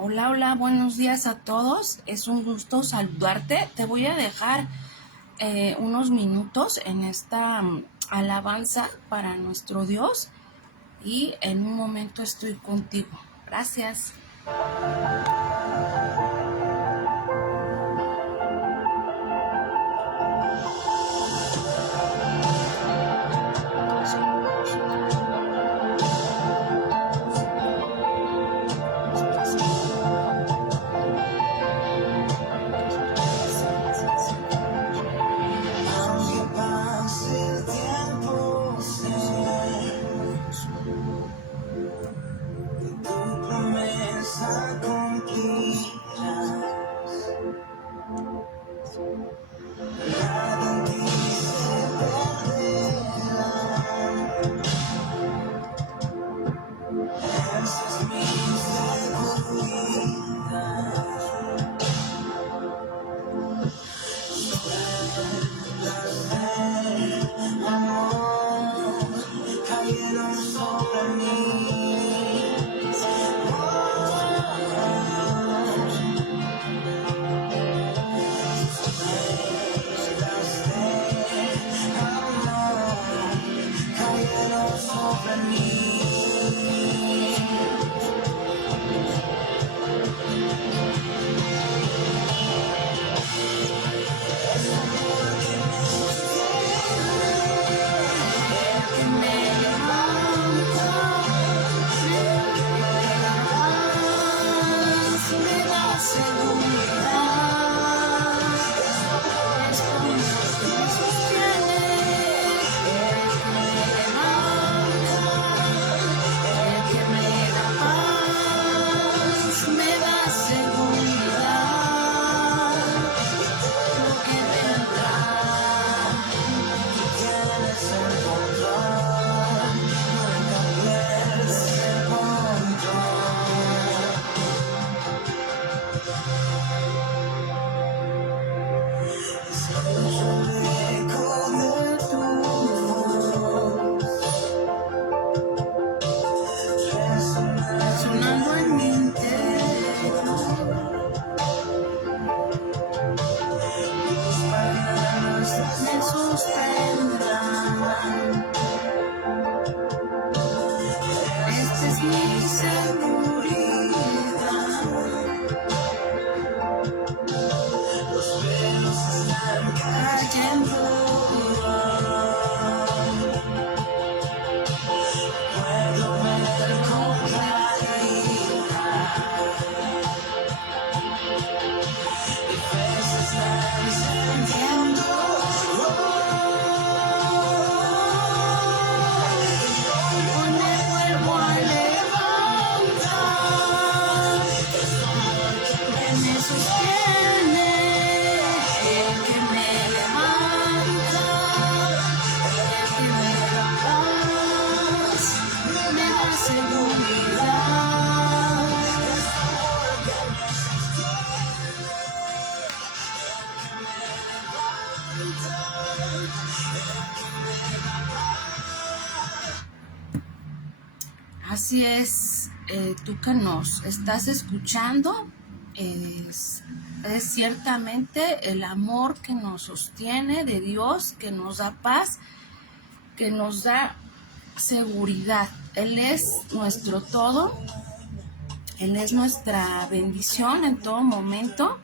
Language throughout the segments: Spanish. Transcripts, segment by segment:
Hola, hola, buenos días a todos. Es un gusto saludarte. Te voy a dejar unos minutos en esta alabanza para nuestro Dios y en un momento estoy contigo. Gracias. Aunque pase el tiempo, sé que tu promesa cumplirás. Nada en ti se perderá. Esa es mi seguridad. Amor, cayeron sobre mí. Cayeron sobre mí. Sonando en mi interior, tus palabras me sostendrán. Esta es mi seguridad. Los velos están cayendo. Puedo ver con claridad. Mi fe se está encendiendo. Hoy me vuelvo a levantar. Que me sostiene, el que me levanta, el que me da paz, me da seguridad. Así es, tú que nos estás escuchando, es ciertamente el amor que nos sostiene de Dios, que nos da paz, que nos da seguridad. Él es nuestro todo, Él es nuestra bendición en todo momento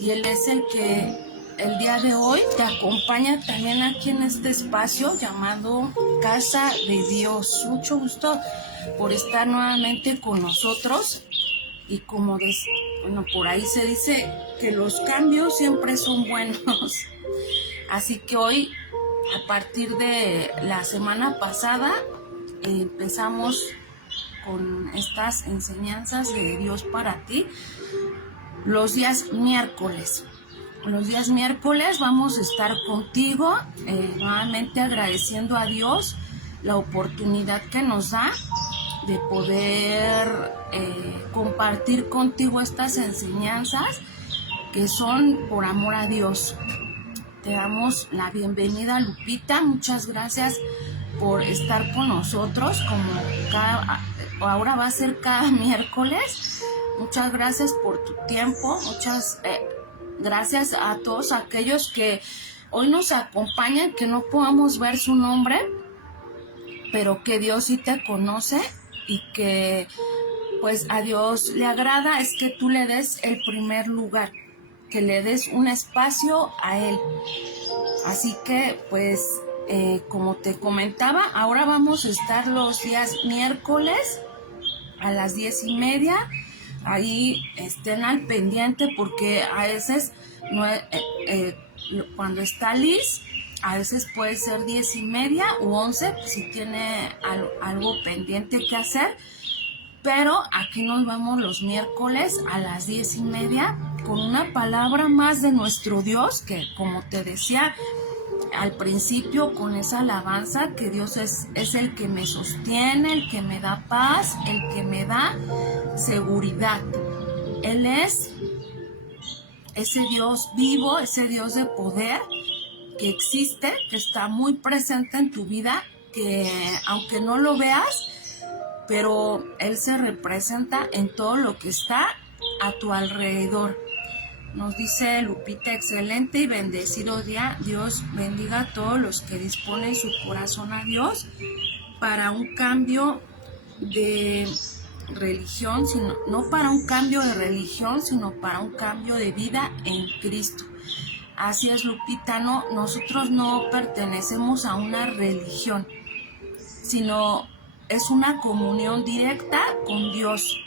y Él es el que el día de hoy te acompaña también aquí en este espacio llamado Casa de Dios. Mucho gusto por estar nuevamente con nosotros y como por ahí se dice que los cambios siempre son buenos. Así que hoy, a partir de la semana pasada, empezamos con estas enseñanzas de Dios para ti los días miércoles. Los días miércoles vamos a estar contigo, nuevamente agradeciendo a Dios la oportunidad que nos da de poder compartir contigo estas enseñanzas que son por amor a Dios. Te damos la bienvenida, Lupita. Muchas gracias por estar con nosotros como ahora va a ser cada miércoles. Muchas gracias por tu tiempo, muchas gracias a todos aquellos que hoy nos acompañan, que no podamos ver su nombre, pero que Dios sí te conoce y que pues a Dios le agrada es que tú le des el primer lugar, que le des un espacio a Él. Así que pues como te comentaba, ahora vamos a estar los días miércoles a las 10:30. Ahí estén al pendiente porque a veces no, cuando está Liz, a veces puede ser 10:30 u 11, pues, si tiene algo pendiente que hacer. Pero aquí nos vemos los miércoles a las 10:30 con una palabra más de nuestro Dios, que como te decía al principio con esa alabanza, que Dios es el que me sostiene, el que me da paz, el que me da seguridad. Él es ese Dios vivo, ese Dios de poder que existe, que está muy presente en tu vida, que aunque no lo veas, pero Él se representa en todo lo que está a tu alrededor. Nos dice Lupita, excelente y bendecido día. Dios bendiga a todos los que disponen su corazón a Dios para un cambio de religión, no para un cambio de religión, sino para un cambio de vida en Cristo. Así es, Lupita, nosotros no pertenecemos a una religión, sino es una comunión directa con Dios.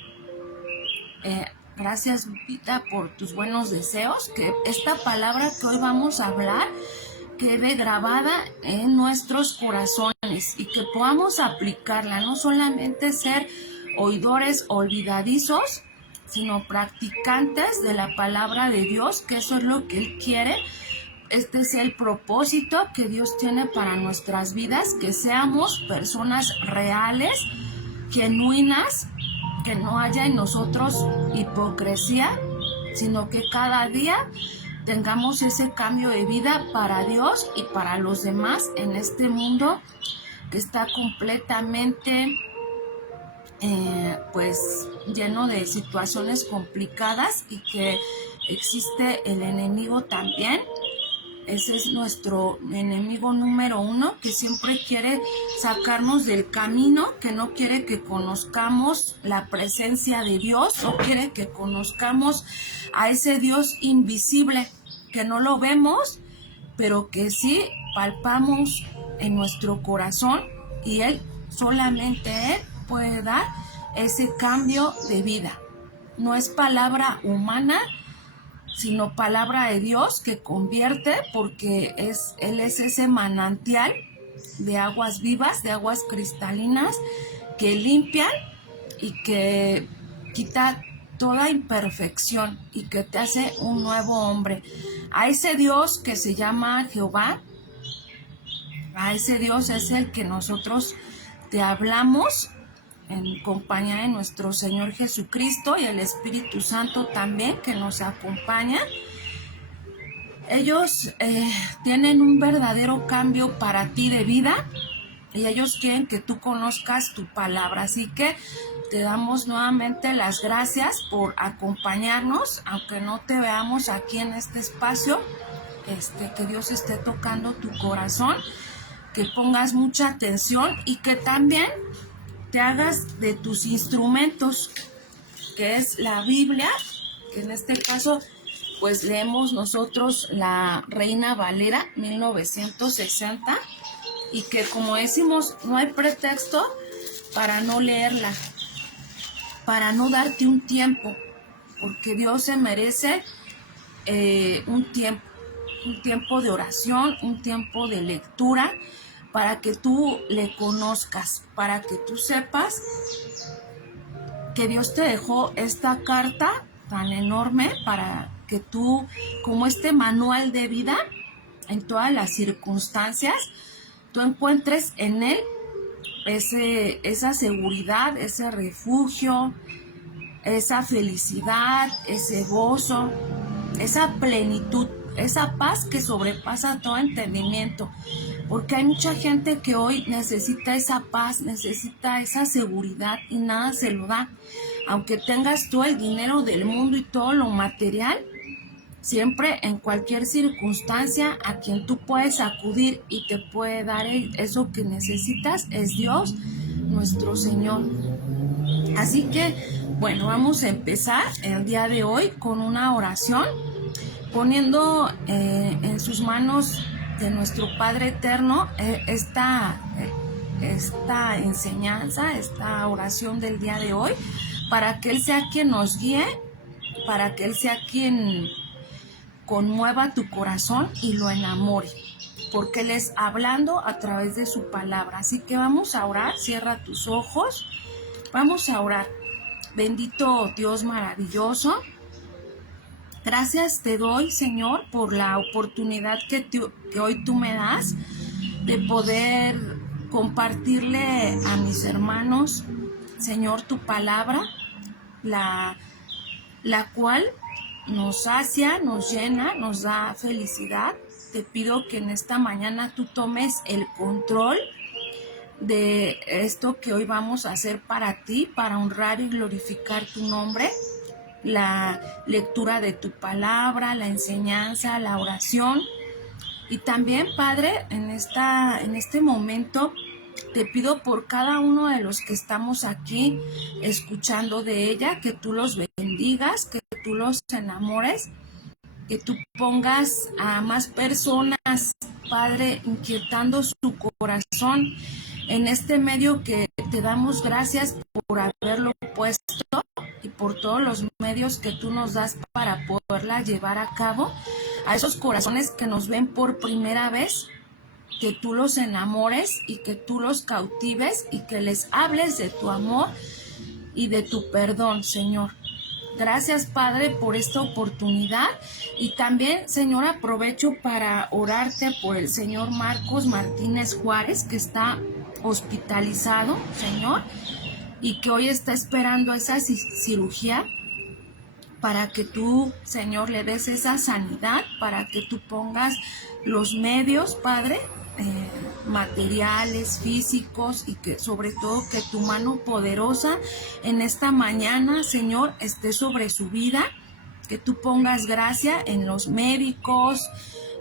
Gracias, Lupita, por tus buenos deseos, que esta palabra que hoy vamos a hablar quede grabada en nuestros corazones y que podamos aplicarla, no solamente ser oidores olvidadizos, sino practicantes de la palabra de Dios, que eso es lo que Él quiere. Este es el propósito que Dios tiene para nuestras vidas, que seamos personas reales, genuinas, que no haya en nosotros hipocresía, sino que cada día tengamos ese cambio de vida para Dios y para los demás en este mundo que está completamente pues lleno de situaciones complicadas y que existe el enemigo también. Ese es nuestro enemigo número uno, que siempre quiere sacarnos del camino, que no quiere que conozcamos la presencia de Dios, no quiere que conozcamos a ese Dios invisible, que no lo vemos, pero que sí palpamos en nuestro corazón, y Él, solamente Él puede dar ese cambio de vida. No es palabra humana, sino palabra de Dios que convierte, porque Él es ese manantial de aguas vivas, de aguas cristalinas, que limpian y que quita toda imperfección y que te hace un nuevo hombre. A ese Dios que se llama Jehová, a ese Dios es el que nosotros te hablamos en compañía de nuestro Señor Jesucristo y el Espíritu Santo también, que nos acompaña. Ellos tienen un verdadero cambio para ti de vida y ellos quieren que tú conozcas tu palabra. Así que te damos nuevamente las gracias por acompañarnos, aunque no te veamos aquí en este espacio. Que Dios esté tocando tu corazón, que pongas mucha atención y que también te hagas de tus instrumentos, que es la Biblia, que en este caso pues leemos nosotros la Reina Valera 1960, y que, como decimos, no hay pretexto para no leerla, para no darte un tiempo, porque Dios se merece un tiempo de oración, un tiempo de lectura, para que tú le conozcas, para que tú sepas que Dios te dejó esta carta tan enorme para que tú, como este manual de vida, en todas las circunstancias, tú encuentres en Él esa seguridad, ese refugio, esa felicidad, ese gozo, esa plenitud, esa paz que sobrepasa todo entendimiento. porque hay mucha gente que hoy necesita esa paz, necesita esa seguridad y nada se lo da. Aunque tengas todo el dinero del mundo y todo lo material, siempre en cualquier circunstancia a quien tú puedes acudir y te puede dar eso que necesitas es Dios, nuestro Señor. Así que, bueno, vamos a empezar el día de hoy con una oración, poniendo en sus manos de nuestro Padre Eterno esta enseñanza, esta oración del día de hoy, para que Él sea quien nos guíe, para que Él sea quien conmueva tu corazón y lo enamore, porque Él es hablando a través de su palabra. Así que vamos a orar, cierra tus ojos, vamos a orar. Bendito Dios maravilloso, gracias te doy, Señor, por la oportunidad que hoy tú me das de poder compartirle a mis hermanos, Señor, tu palabra, la cual nos sacia, nos llena, nos da felicidad. Te pido que en esta mañana tú tomes el control de esto que hoy vamos a hacer para ti, para honrar y glorificar tu nombre, la lectura de tu palabra, la enseñanza, la oración. Y también, Padre, en este momento te pido por cada uno de los que estamos aquí escuchando de ella, que tú los bendigas, que tú los enamores, que tú pongas a más personas, Padre, inquietando su corazón en este medio que te damos gracias por haberlo puesto y por todos los medios que tú nos das para poderla llevar a cabo, a esos corazones que nos ven por primera vez, que tú los enamores y que tú los cautives y que les hables de tu amor y de tu perdón, Señor. Gracias, Padre, por esta oportunidad. Y también, Señor, aprovecho para orarte por el señor Marcos Martínez Juárez, que está hospitalizado, Señor, y que hoy está esperando esa cirugía, para que tú, Señor, le des esa sanidad, para que tú pongas los medios, Padre, materiales, físicos, y que sobre todo que tu mano poderosa en esta mañana, Señor, esté sobre su vida, que tú pongas gracia en los médicos,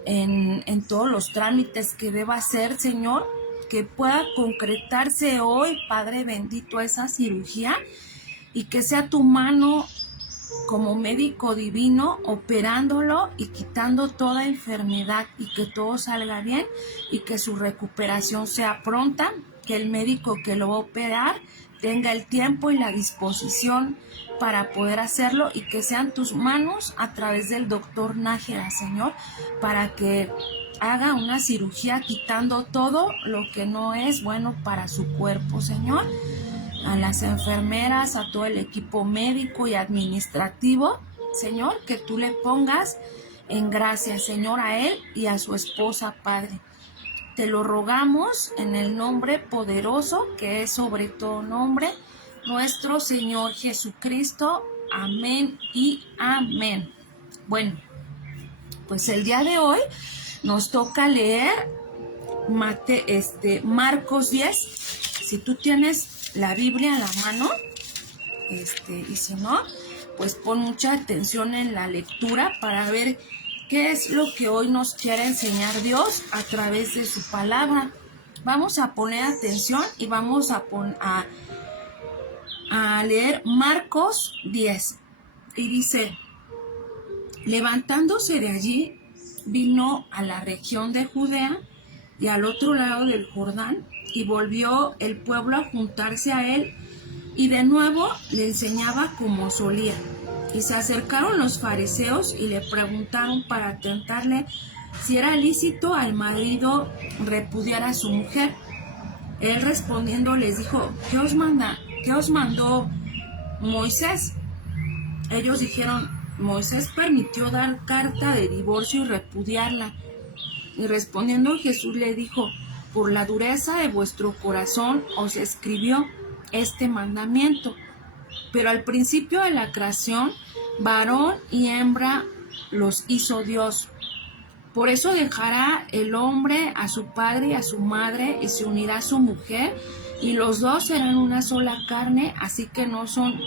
en todos los trámites que deba hacer, Señor, que pueda concretarse hoy, Padre bendito, esa cirugía, y que sea tu mano como médico divino operándolo y quitando toda enfermedad, y que todo salga bien y que su recuperación sea pronta, que el médico que lo va a operar tenga el tiempo y la disposición para poder hacerlo, y que sean tus manos a través del doctor Nájera, Señor, para que haga una cirugía quitando todo lo que no es bueno para su cuerpo, Señor. A las enfermeras, a todo el equipo médico y administrativo, Señor, que tú le pongas en gracia, Señor, a él y a su esposa, Padre. Te lo rogamos en el nombre poderoso, que es sobre todo nombre, nuestro Señor Jesucristo. Amén y amén. Bueno, pues el día de hoy nos toca leer Marcos 10. Si tú tienes la Biblia en la mano, y si no, pues pon mucha atención en la lectura para ver qué es lo que hoy nos quiere enseñar Dios a través de su palabra. Vamos a poner atención y vamos a leer Marcos 10. Y dice: levantándose de allí, vino a la región de Judea y al otro lado del Jordán, y volvió el pueblo a juntarse a él, y de nuevo le enseñaba como solía. Y se acercaron los fariseos y le preguntaron para tentarle si era lícito al marido repudiar a su mujer. Él respondiendo les dijo: ¿Qué os mandó Moisés? Ellos dijeron: Moisés permitió dar carta de divorcio y repudiarla. Y respondiendo Jesús le dijo: por la dureza de vuestro corazón os escribió este mandamiento. Pero al principio de la creación, varón y hembra los hizo Dios. Por eso dejará el hombre a su padre y a su madre y se unirá a su mujer y los dos serán una sola carne, así que no son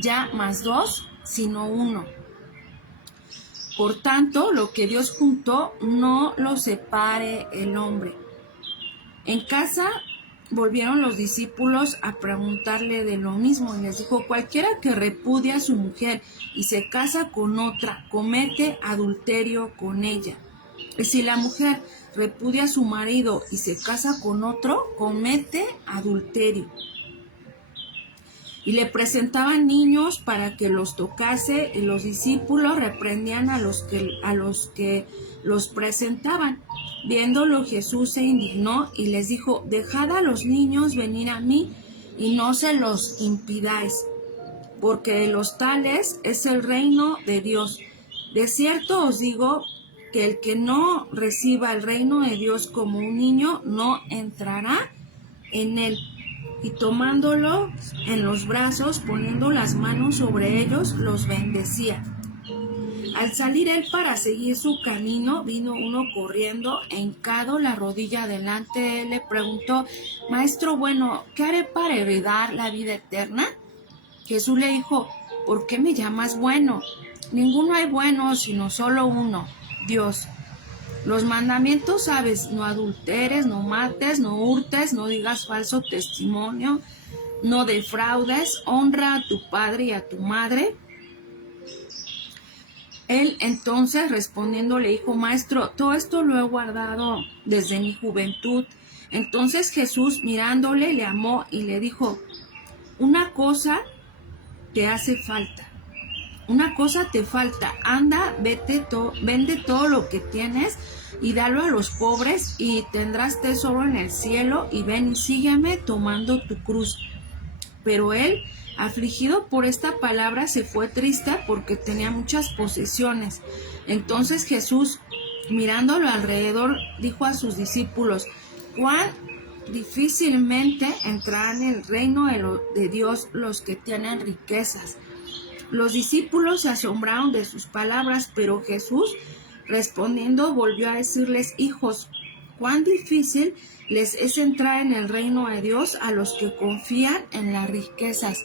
ya más dos, sino uno. Por tanto, lo que Dios juntó, no lo separe el hombre. En casa volvieron los discípulos a preguntarle de lo mismo y les dijo: cualquiera que repudia a su mujer y se casa con otra, comete adulterio con ella. Y si la mujer repudia a su marido y se casa con otro, comete adulterio. Y le presentaban niños para que los tocase, y los discípulos reprendían a los que los presentaban. Viéndolo, Jesús se indignó y les dijo: dejad a los niños venir a mí y no se los impidáis, porque de los tales es el reino de Dios. De cierto os digo que el que no reciba el reino de Dios como un niño no entrará en él. Y tomándolos en los brazos, poniendo las manos sobre ellos, los bendecía. Al salir él para seguir su camino, vino uno corriendo, hincado la rodilla delante de él, le preguntó: Maestro bueno, ¿qué haré para heredar la vida eterna? Jesús le dijo: ¿por qué me llamas bueno? Ninguno hay bueno, sino solo uno, Dios. Los mandamientos sabes: no adulteres, no mates, no hurtes, no digas falso testimonio, no defraudes, honra a tu padre y a tu madre. Él entonces respondiendo le dijo: Maestro, todo esto lo he guardado desde mi juventud. Entonces Jesús, mirándole, le amó y le dijo: una cosa te hace falta. Una cosa te falta, anda, vende todo lo que tienes y dalo a los pobres y tendrás tesoro en el cielo, y ven y sígueme tomando tu cruz. Pero él, afligido por esta palabra, se fue triste porque tenía muchas posesiones. Entonces Jesús, mirándolo alrededor, dijo a sus discípulos: cuán difícilmente entrarán en el reino de Dios los que tienen riquezas. Los discípulos se asombraron de sus palabras, pero Jesús, respondiendo, volvió a decirles: hijos, cuán difícil les es entrar en el reino de Dios a los que confían en las riquezas.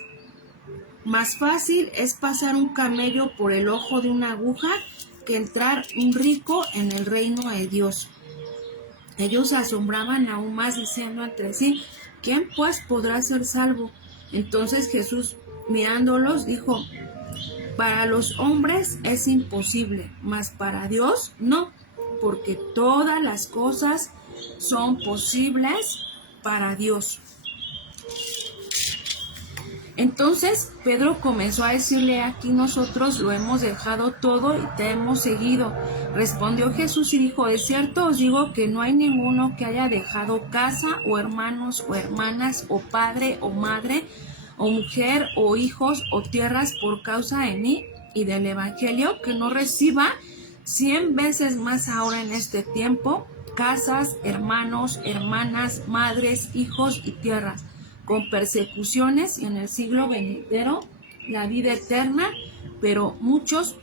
Más fácil es pasar un camello por el ojo de una aguja que entrar un rico en el reino de Dios. Ellos se asombraban aún más, diciendo entre sí: ¿quién pues podrá ser salvo? Entonces Jesús, mirándolos, dijo: para los hombres es imposible, mas para Dios no, porque todas las cosas son posibles para Dios. Entonces Pedro comenzó a decirle: aquí nosotros lo hemos dejado todo y te hemos seguido. Respondió Jesús y dijo: de cierto os digo que no hay ninguno que haya dejado casa o hermanos o hermanas o padre o madre o mujer o hijos o tierras por causa de mí y del evangelio, que no reciba 100 veces más ahora en este tiempo, casas, hermanos, hermanas, madres, hijos y tierras, con persecuciones, y en el siglo venidero la vida eterna. Pero muchos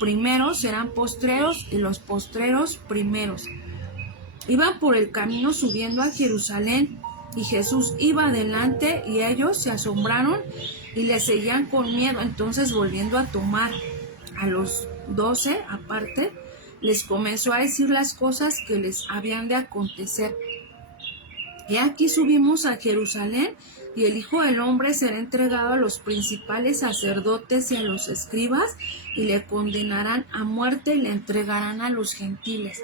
primeros serán postreros y los postreros primeros. Iban por el camino subiendo a Jerusalén, y Jesús iba adelante, y ellos se asombraron y le seguían con miedo. Entonces, volviendo a tomar a los 12 aparte, les comenzó a decir las cosas que les habían de acontecer. Y aquí subimos a Jerusalén, y el Hijo del Hombre será entregado a los principales sacerdotes y a los escribas, y le condenarán a muerte y le entregarán a los gentiles.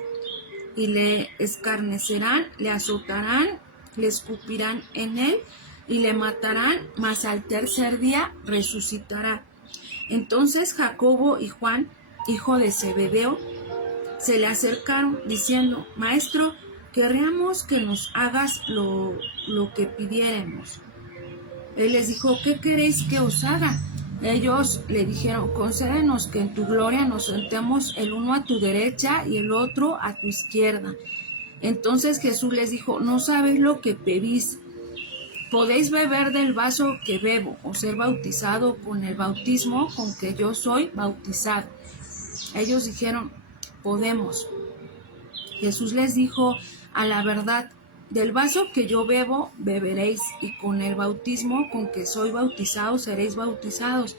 Y le escarnecerán, le azotarán, le escupirán en él y le matarán, mas al tercer día resucitará. Entonces Jacobo y Juan, hijo de Zebedeo, se le acercaron diciendo: Maestro, querríamos que nos hagas lo que pidiéramos. Él les dijo: ¿qué queréis que os haga? Ellos le dijeron: concédenos que en tu gloria nos sentemos el uno a tu derecha y el otro a tu izquierda. Entonces Jesús les dijo: no sabéis lo que pedís. Podéis beber del vaso que bebo, o ser bautizado con el bautismo con que yo soy bautizado. Ellos dijeron: podemos. Jesús les dijo: a la verdad, del vaso que yo bebo, beberéis, y con el bautismo con que soy bautizado, seréis bautizados.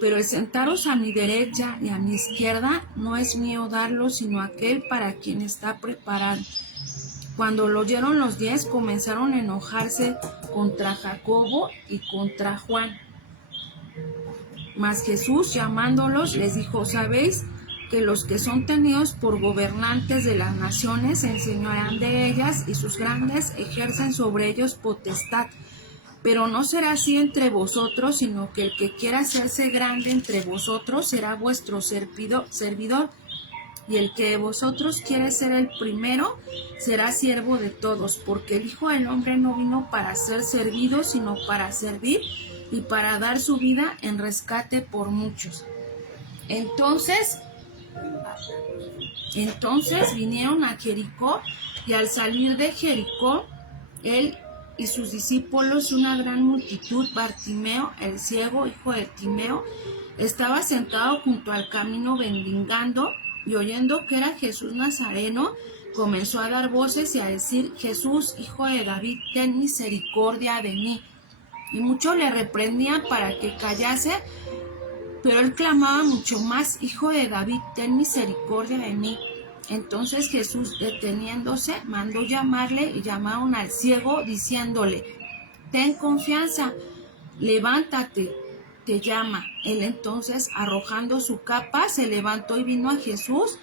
Pero el sentaros a mi derecha y a mi izquierda no es mío darlo, sino aquel para quien está preparado. Cuando lo oyeron los 10, comenzaron a enojarse contra Jacobo y contra Juan. Mas Jesús, llamándolos, les dijo: ¿sabéis que los que son tenidos por gobernantes de las naciones se enseñarán de ellas, y sus grandes ejercen sobre ellos potestad? Pero no será así entre vosotros, sino que el que quiera hacerse grande entre vosotros será vuestro servidor. Y el que de vosotros quiere ser el primero será siervo de todos, porque el Hijo del Hombre no vino para ser servido, sino para servir y para dar su vida en rescate por muchos. Entonces vinieron a Jericó, y al salir de Jericó, él y sus discípulos, una gran multitud, Bartimeo, el ciego, hijo de Timeo, estaba sentado junto al camino mendigando, y oyendo que era Jesús Nazareno, comenzó a dar voces y a decir: Jesús, hijo de David, ten misericordia de mí. Y muchos le reprendían para que callase, pero él clamaba mucho más: Hijo de David, ten misericordia de mí. Entonces Jesús, deteniéndose, mandó llamarle, y llamaron al ciego, diciéndole: ten confianza, levántate, te llama. Él entonces, arrojando su capa, se levantó y vino a Jesús.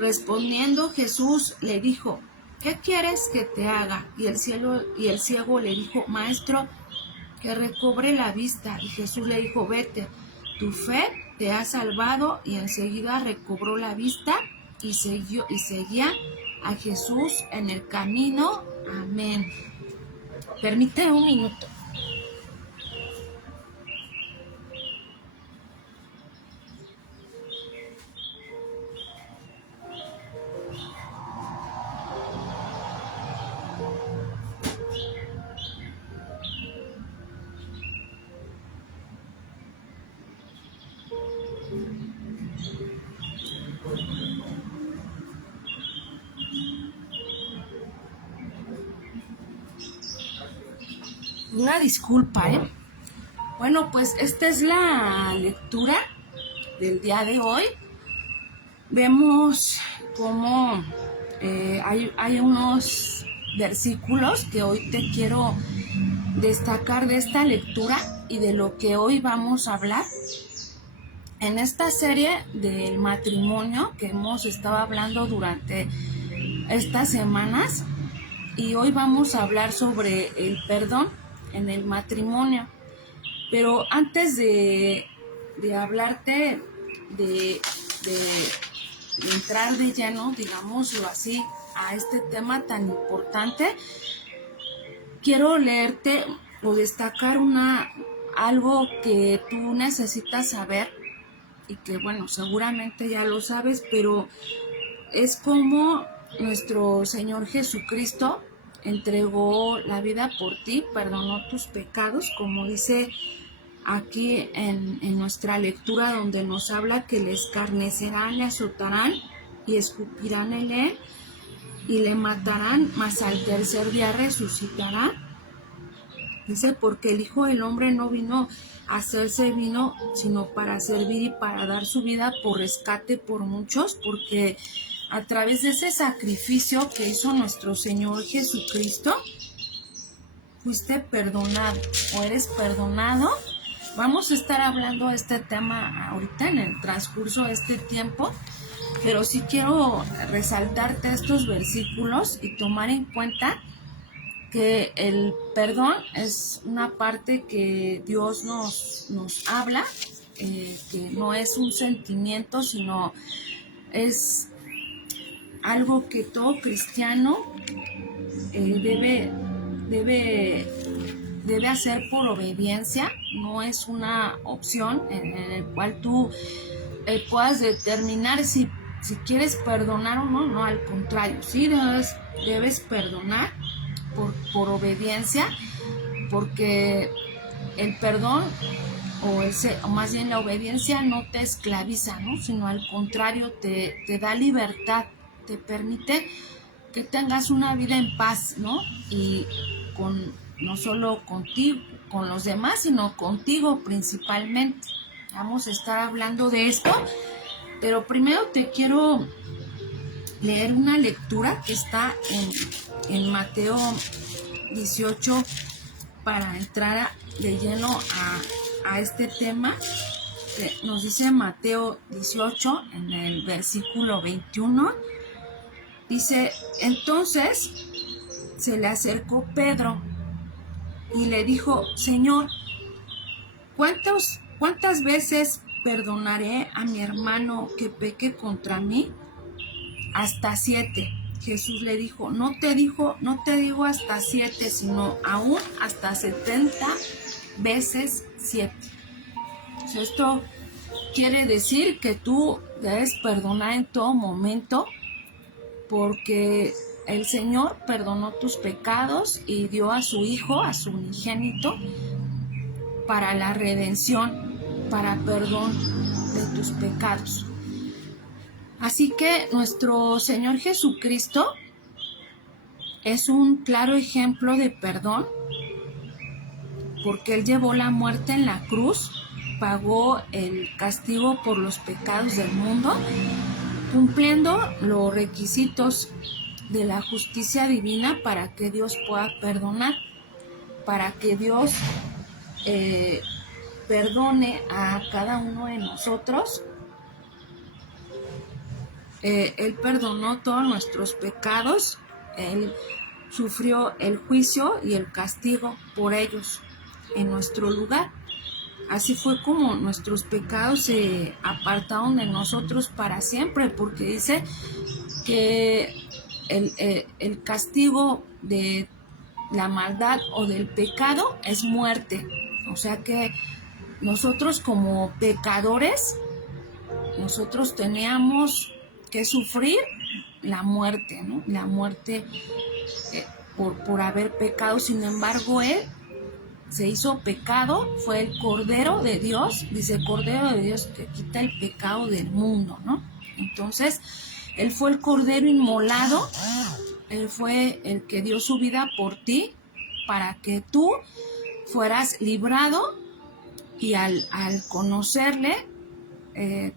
Respondiendo Jesús le dijo: ¿qué quieres que te haga? Y el ciego le dijo: Maestro, que recobre la vista. Y Jesús le dijo: vete, tu fe te ha salvado. Y enseguida recobró la vista y seguía a Jesús en el camino. Amén. Permíteme un minuto. Una disculpa, ¿eh? Bueno, pues esta es la lectura del día de hoy. Vemos cómo hay unos versículos que hoy te quiero destacar de esta lectura y de lo que hoy vamos a hablar. En esta serie del matrimonio que hemos estado hablando durante estas semanas, y hoy vamos a hablar sobre el perdón en el matrimonio. Pero antes de hablarte de entrar de lleno, digámoslo así, a este tema tan importante, quiero leerte o destacar algo que tú necesitas saber, y que bueno, seguramente ya lo sabes, pero es como nuestro Señor Jesucristo entregó la vida por ti, perdonó tus pecados, como dice aquí en nuestra lectura, donde nos habla que le escarnecerán, le azotarán y escupirán en él y le matarán, mas al tercer día resucitará. Dice: porque el Hijo del Hombre no vino a hacerse vino, sino para servir y para dar su vida por rescate por muchos, porque a través de ese sacrificio que hizo nuestro Señor Jesucristo, fuiste perdonado o eres perdonado. Vamos a estar hablando de este tema ahorita en el transcurso de este tiempo, pero sí quiero resaltarte estos versículos y tomar en cuenta que el perdón es una parte que Dios nos habla, que no es un sentimiento, sino es algo que todo cristiano debe hacer por obediencia. No es una opción en el cual tú puedas determinar si quieres perdonar o no. No, al contrario, sí debes perdonar por obediencia, porque el perdón o más bien la obediencia no te esclaviza, ¿no? Sino al contrario, te da libertad, te permite que tengas una vida en paz, ¿no? Y no solo contigo, con los demás, sino contigo principalmente. Vamos a estar hablando de esto, pero primero te quiero leer una lectura que está en Mateo 18 para entrar de lleno a este tema. Nos dice Mateo 18 en el versículo 21. Dice, entonces se le acercó Pedro y le dijo, Señor, ¿cuántas veces perdonaré a mi hermano que peque contra mí? Hasta 7. Jesús le dijo, no te digo hasta 7, sino aún hasta 70 veces 7. Esto quiere decir que tú debes perdonar en todo momento, porque el Señor perdonó tus pecados y dio a su Hijo, a su unigénito, para la redención, para perdón de tus pecados. Así que nuestro Señor Jesucristo es un claro ejemplo de perdón, porque Él llevó la muerte en la cruz, pagó el castigo por los pecados del mundo, cumpliendo los requisitos de la justicia divina para que Dios pueda perdonar, para que Dios perdone a cada uno de nosotros. Él perdonó todos nuestros pecados, Él sufrió el juicio y el castigo por ellos en nuestro lugar. Así fue como nuestros pecados se apartaron de nosotros para siempre, porque dice que el castigo de la maldad o del pecado es muerte. O sea que nosotros como pecadores, nosotros teníamos que sufrir la muerte, ¿no? La muerte por haber pecado. Sin embargo, Él se hizo pecado, fue el Cordero de Dios, dice Cordero de Dios que quita el pecado del mundo, ¿no? Entonces, Él fue el Cordero inmolado, Él fue el que dio su vida por ti, para que tú fueras librado, y al conocerle, Él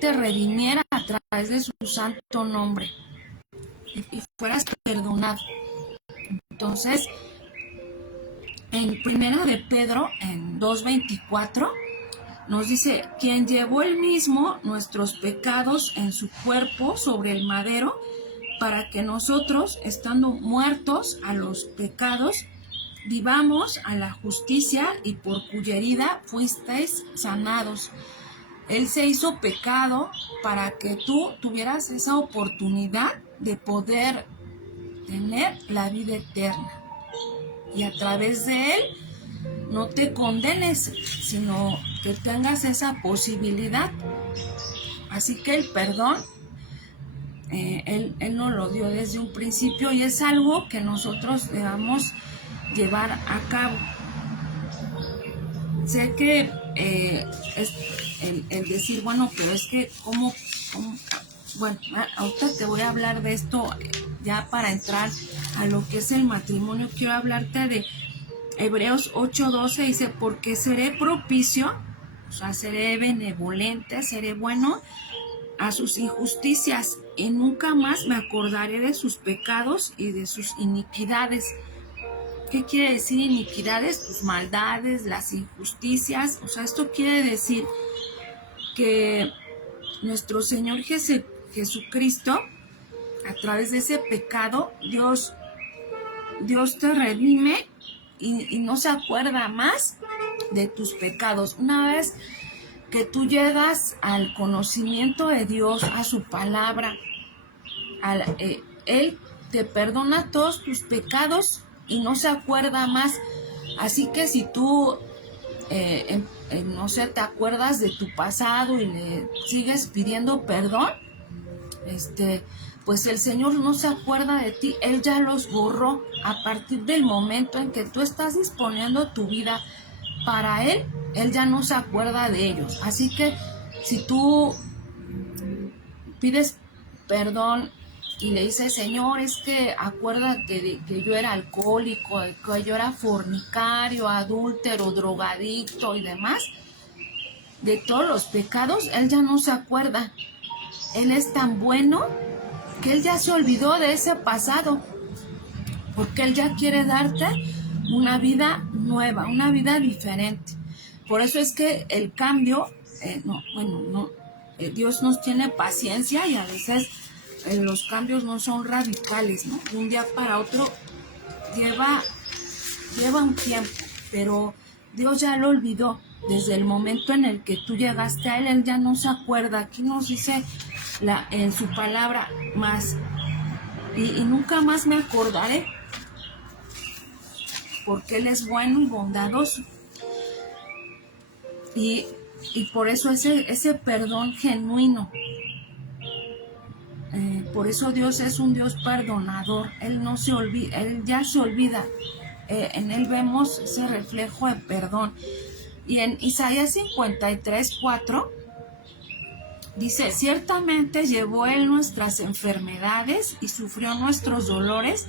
te redimiera a través de su santo nombre, y fueras perdonado. Entonces, en Primera de Pedro, en 2:24, nos dice, quien llevó él mismo nuestros pecados en su cuerpo sobre el madero, para que nosotros, estando muertos a los pecados, vivamos a la justicia, y por cuya herida fuisteis sanados. Él se hizo pecado para que tú tuvieras esa oportunidad de poder tener la vida eterna. Y a través de Él no te condenes, sino que tengas esa posibilidad. Así que el perdón, Él nos lo dio desde un principio, y es algo que nosotros debamos llevar a cabo. Sé que es el decir, bueno, pero es que ¿cómo? Bueno, ahorita te voy a hablar de esto, ya para entrar a lo que es el matrimonio. Quiero hablarte de Hebreos 8:12, dice, porque seré propicio, o sea, seré benevolente, seré bueno a sus injusticias, y nunca más me acordaré de sus pecados y de sus iniquidades. ¿Qué quiere decir iniquidades? Tus maldades, las injusticias. O sea, esto quiere decir que nuestro Señor Jesucristo, a través de ese pecado, Dios te redime, y no se acuerda más de tus pecados. Una vez que tú llegas al conocimiento de Dios, a su palabra, Él te perdona todos tus pecados y no se acuerda más. Así que si tú no sé, te acuerdas de tu pasado y le sigues pidiendo perdón, pues el Señor no se acuerda de ti. Él ya los borró. A partir del momento en que tú estás disponiendo tu vida para él ya no se acuerda de ellos. Así que si tú pides perdón y le dices, Señor, es que acuérdate de que yo era alcohólico, de que yo era fornicario, adúltero, drogadicto y demás, de todos los pecados, él ya no se acuerda. Él es tan bueno que él ya se olvidó de ese pasado, porque él ya quiere darte una vida nueva, una vida diferente. Por eso es que el cambio, Dios nos tiene paciencia y a veces los cambios no son radicales, ¿no? De un día para otro lleva un tiempo, pero Dios ya lo olvidó. Desde el momento en el que tú llegaste a él ya no se acuerda. Aquí nos dice en su palabra más, y nunca más me acordaré, porque él es bueno y bondadoso. Y por eso ese perdón genuino, por eso Dios es un Dios perdonador. Él no se olvida, él ya se olvida. En él vemos ese reflejo de perdón. Y en Isaías 53:4 dice, ciertamente llevó él nuestras enfermedades y sufrió nuestros dolores,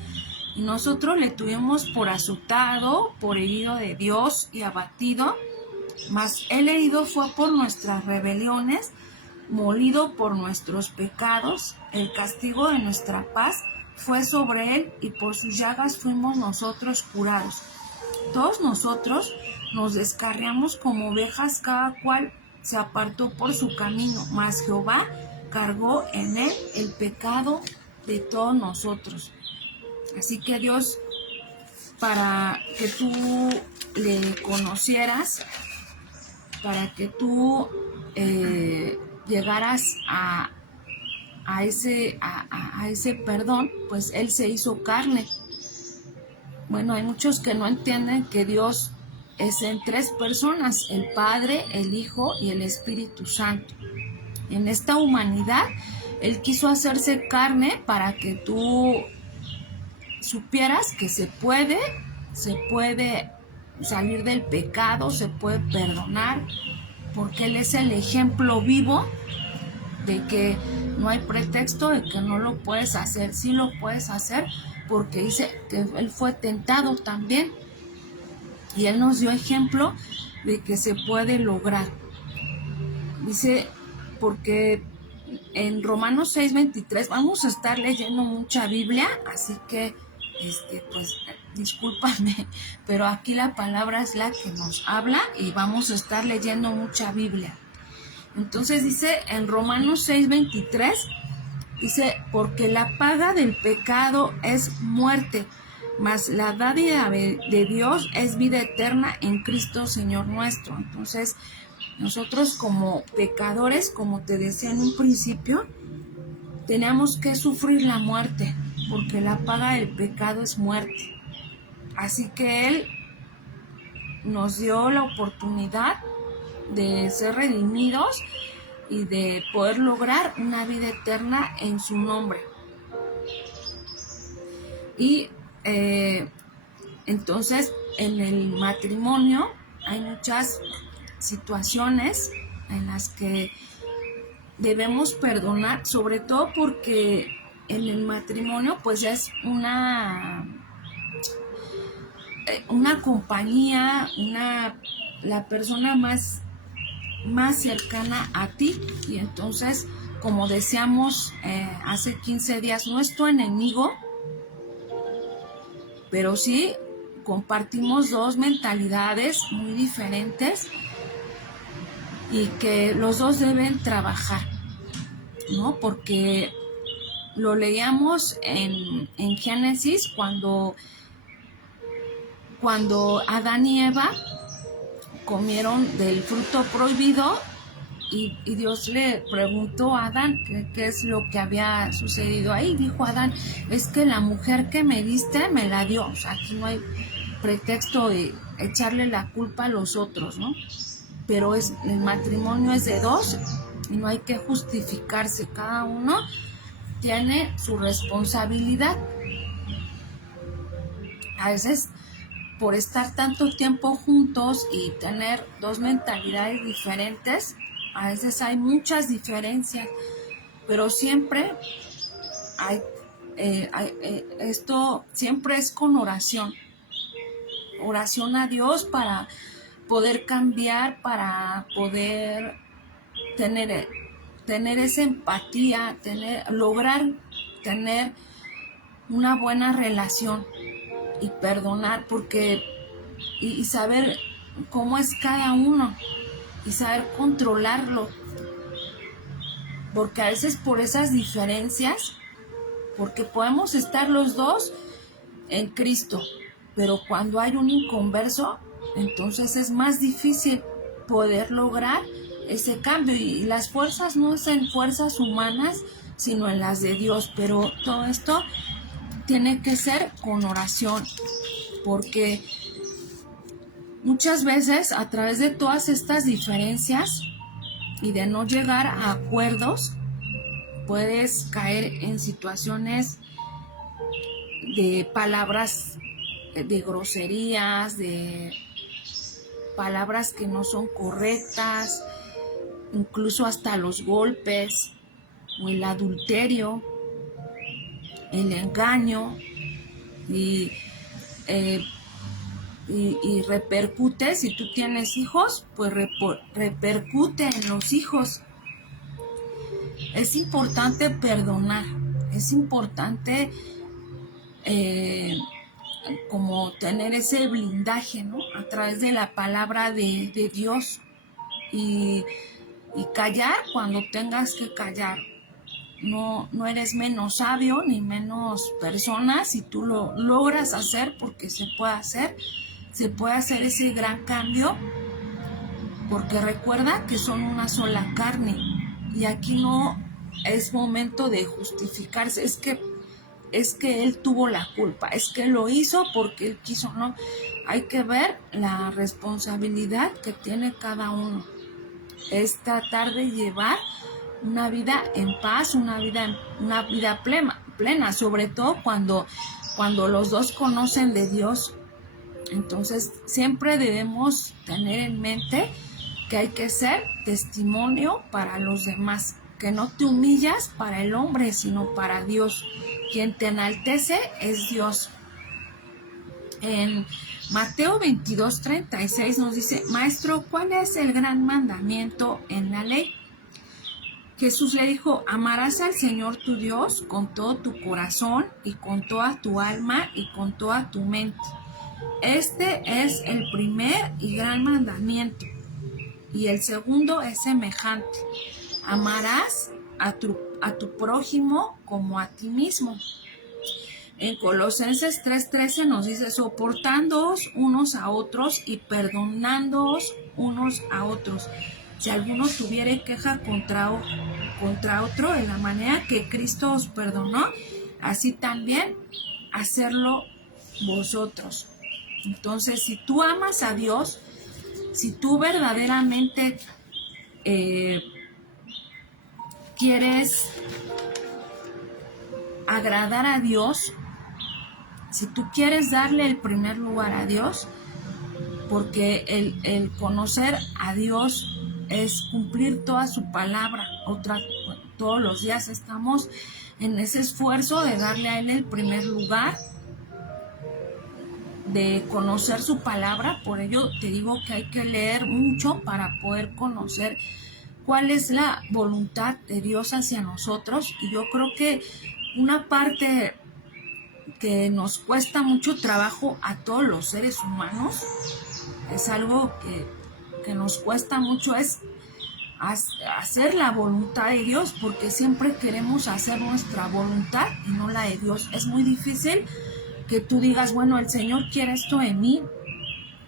y nosotros le tuvimos por azotado, por herido de Dios y abatido, mas él herido fue por nuestras rebeliones, molido por nuestros pecados. El castigo de nuestra paz fue sobre él, y por sus llagas fuimos nosotros curados. Todos nosotros nos descarriamos como ovejas, cada cual se apartó por su camino, mas Jehová cargó en él el pecado de todos nosotros. Así que Dios, para que tú le conocieras, para que tú llegaras a ese perdón, pues él se hizo carne. Bueno, hay muchos que no entienden que Dios es en tres personas: el Padre, el Hijo y el Espíritu Santo. En esta humanidad, él quiso hacerse carne para que tú supieras que se puede salir del pecado, se puede perdonar, porque él es el ejemplo vivo de que no hay pretexto de que no lo puedes hacer. Sí lo puedes hacer, porque dice que él fue tentado también y él nos dio ejemplo de que se puede lograr. Dice, porque en Romanos 6:23 vamos a estar leyendo mucha Biblia, así que pues discúlpame, pero aquí la palabra es la que nos habla y vamos a estar leyendo mucha Biblia. Entonces dice en Romanos 6:23, dice, porque la paga del pecado es muerte, mas la dádiva de Dios es vida eterna en Cristo Señor nuestro. Entonces, nosotros como pecadores, como te decía en un principio, tenemos que sufrir la muerte, porque la paga del pecado es muerte. Así que Él nos dio la oportunidad de ser redimidos y de poder lograr una vida eterna en su nombre. Y entonces en el matrimonio hay muchas situaciones en las que debemos perdonar, sobre todo porque en el matrimonio pues es una compañía, la persona más cercana a ti, y entonces, como decíamos hace 15 días, no es tu enemigo, pero sí compartimos dos mentalidades muy diferentes y que los dos deben trabajar, ¿no? Porque lo leíamos en Génesis cuando Adán y Eva comieron del fruto prohibido y Dios le preguntó a Adán qué es lo que había sucedido ahí. Dijo Adán, es que la mujer que me diste me la dio. O sea, aquí no hay pretexto de echarle la culpa a los otros, ¿no? Pero el matrimonio es de dos y no hay que justificarse. Cada uno tiene su responsabilidad. A veces por estar tanto tiempo juntos y tener dos mentalidades diferentes, a veces hay muchas diferencias, pero siempre esto siempre es con oración. Oración a Dios para poder cambiar, para poder tener esa empatía, lograr tener una buena relación y perdonar, porque y saber cómo es cada uno y saber controlarlo, porque a veces por esas diferencias, porque podemos estar los dos en Cristo, pero cuando hay un inconverso, entonces es más difícil poder lograr ese cambio, y las fuerzas no es en fuerzas humanas, sino en las de Dios. Pero todo esto tiene que ser con oración, porque muchas veces a través de todas estas diferencias y de no llegar a acuerdos, puedes caer en situaciones de palabras, de groserías, de palabras que no son correctas, incluso hasta los golpes, o el adulterio, el engaño, y, eh, y repercute. Si tú tienes hijos, pues repercute en los hijos. Es importante perdonar, es importante como tener ese blindaje, ¿no? A través de la palabra de Dios, y callar cuando tengas que callar. No eres menos sabio ni menos persona si tú lo logras hacer, porque se puede hacer ese gran cambio, porque recuerda que son una sola carne, y aquí no es momento de justificarse, es que él tuvo la culpa, es que lo hizo porque él quiso. No, hay que ver la responsabilidad que tiene cada uno. Es tratar de llevar una vida en paz, una vida plena, sobre todo cuando los dos conocen de Dios. Entonces siempre debemos tener en mente que hay que ser testimonio para los demás, que no te humillas para el hombre, sino para Dios. Quien te enaltece es Dios. En Mateo 22:36 nos dice: Maestro, ¿cuál es el gran mandamiento en la ley? Jesús le dijo: amarás al Señor tu Dios con todo tu corazón y con toda tu alma y con toda tu mente. Este es el primer y gran mandamiento. Y el segundo es semejante: amarás a tu prójimo como a ti mismo. En Colosenses 3:13 nos dice: soportándoos unos a otros y perdonándoos unos a otros, si alguno tuviere queja contra otro, en la manera que Cristo os perdonó, así también hacerlo vosotros. Entonces, si tú amas a Dios, si tú verdaderamente quieres agradar a Dios, si tú quieres darle el primer lugar a Dios, porque el conocer a Dios es cumplir toda su palabra. Todos los días estamos en ese esfuerzo de darle a Él el primer lugar, de conocer su palabra. Por ello te digo que hay que leer mucho para poder conocer cuál es la voluntad de Dios hacia nosotros. Y yo creo que una parte que nos cuesta mucho trabajo a todos los seres humanos, es algo que nos cuesta mucho, es hacer la voluntad de Dios, porque siempre queremos hacer nuestra voluntad y no la de Dios. Es muy difícil que tú digas: bueno, el Señor quiere esto en mí,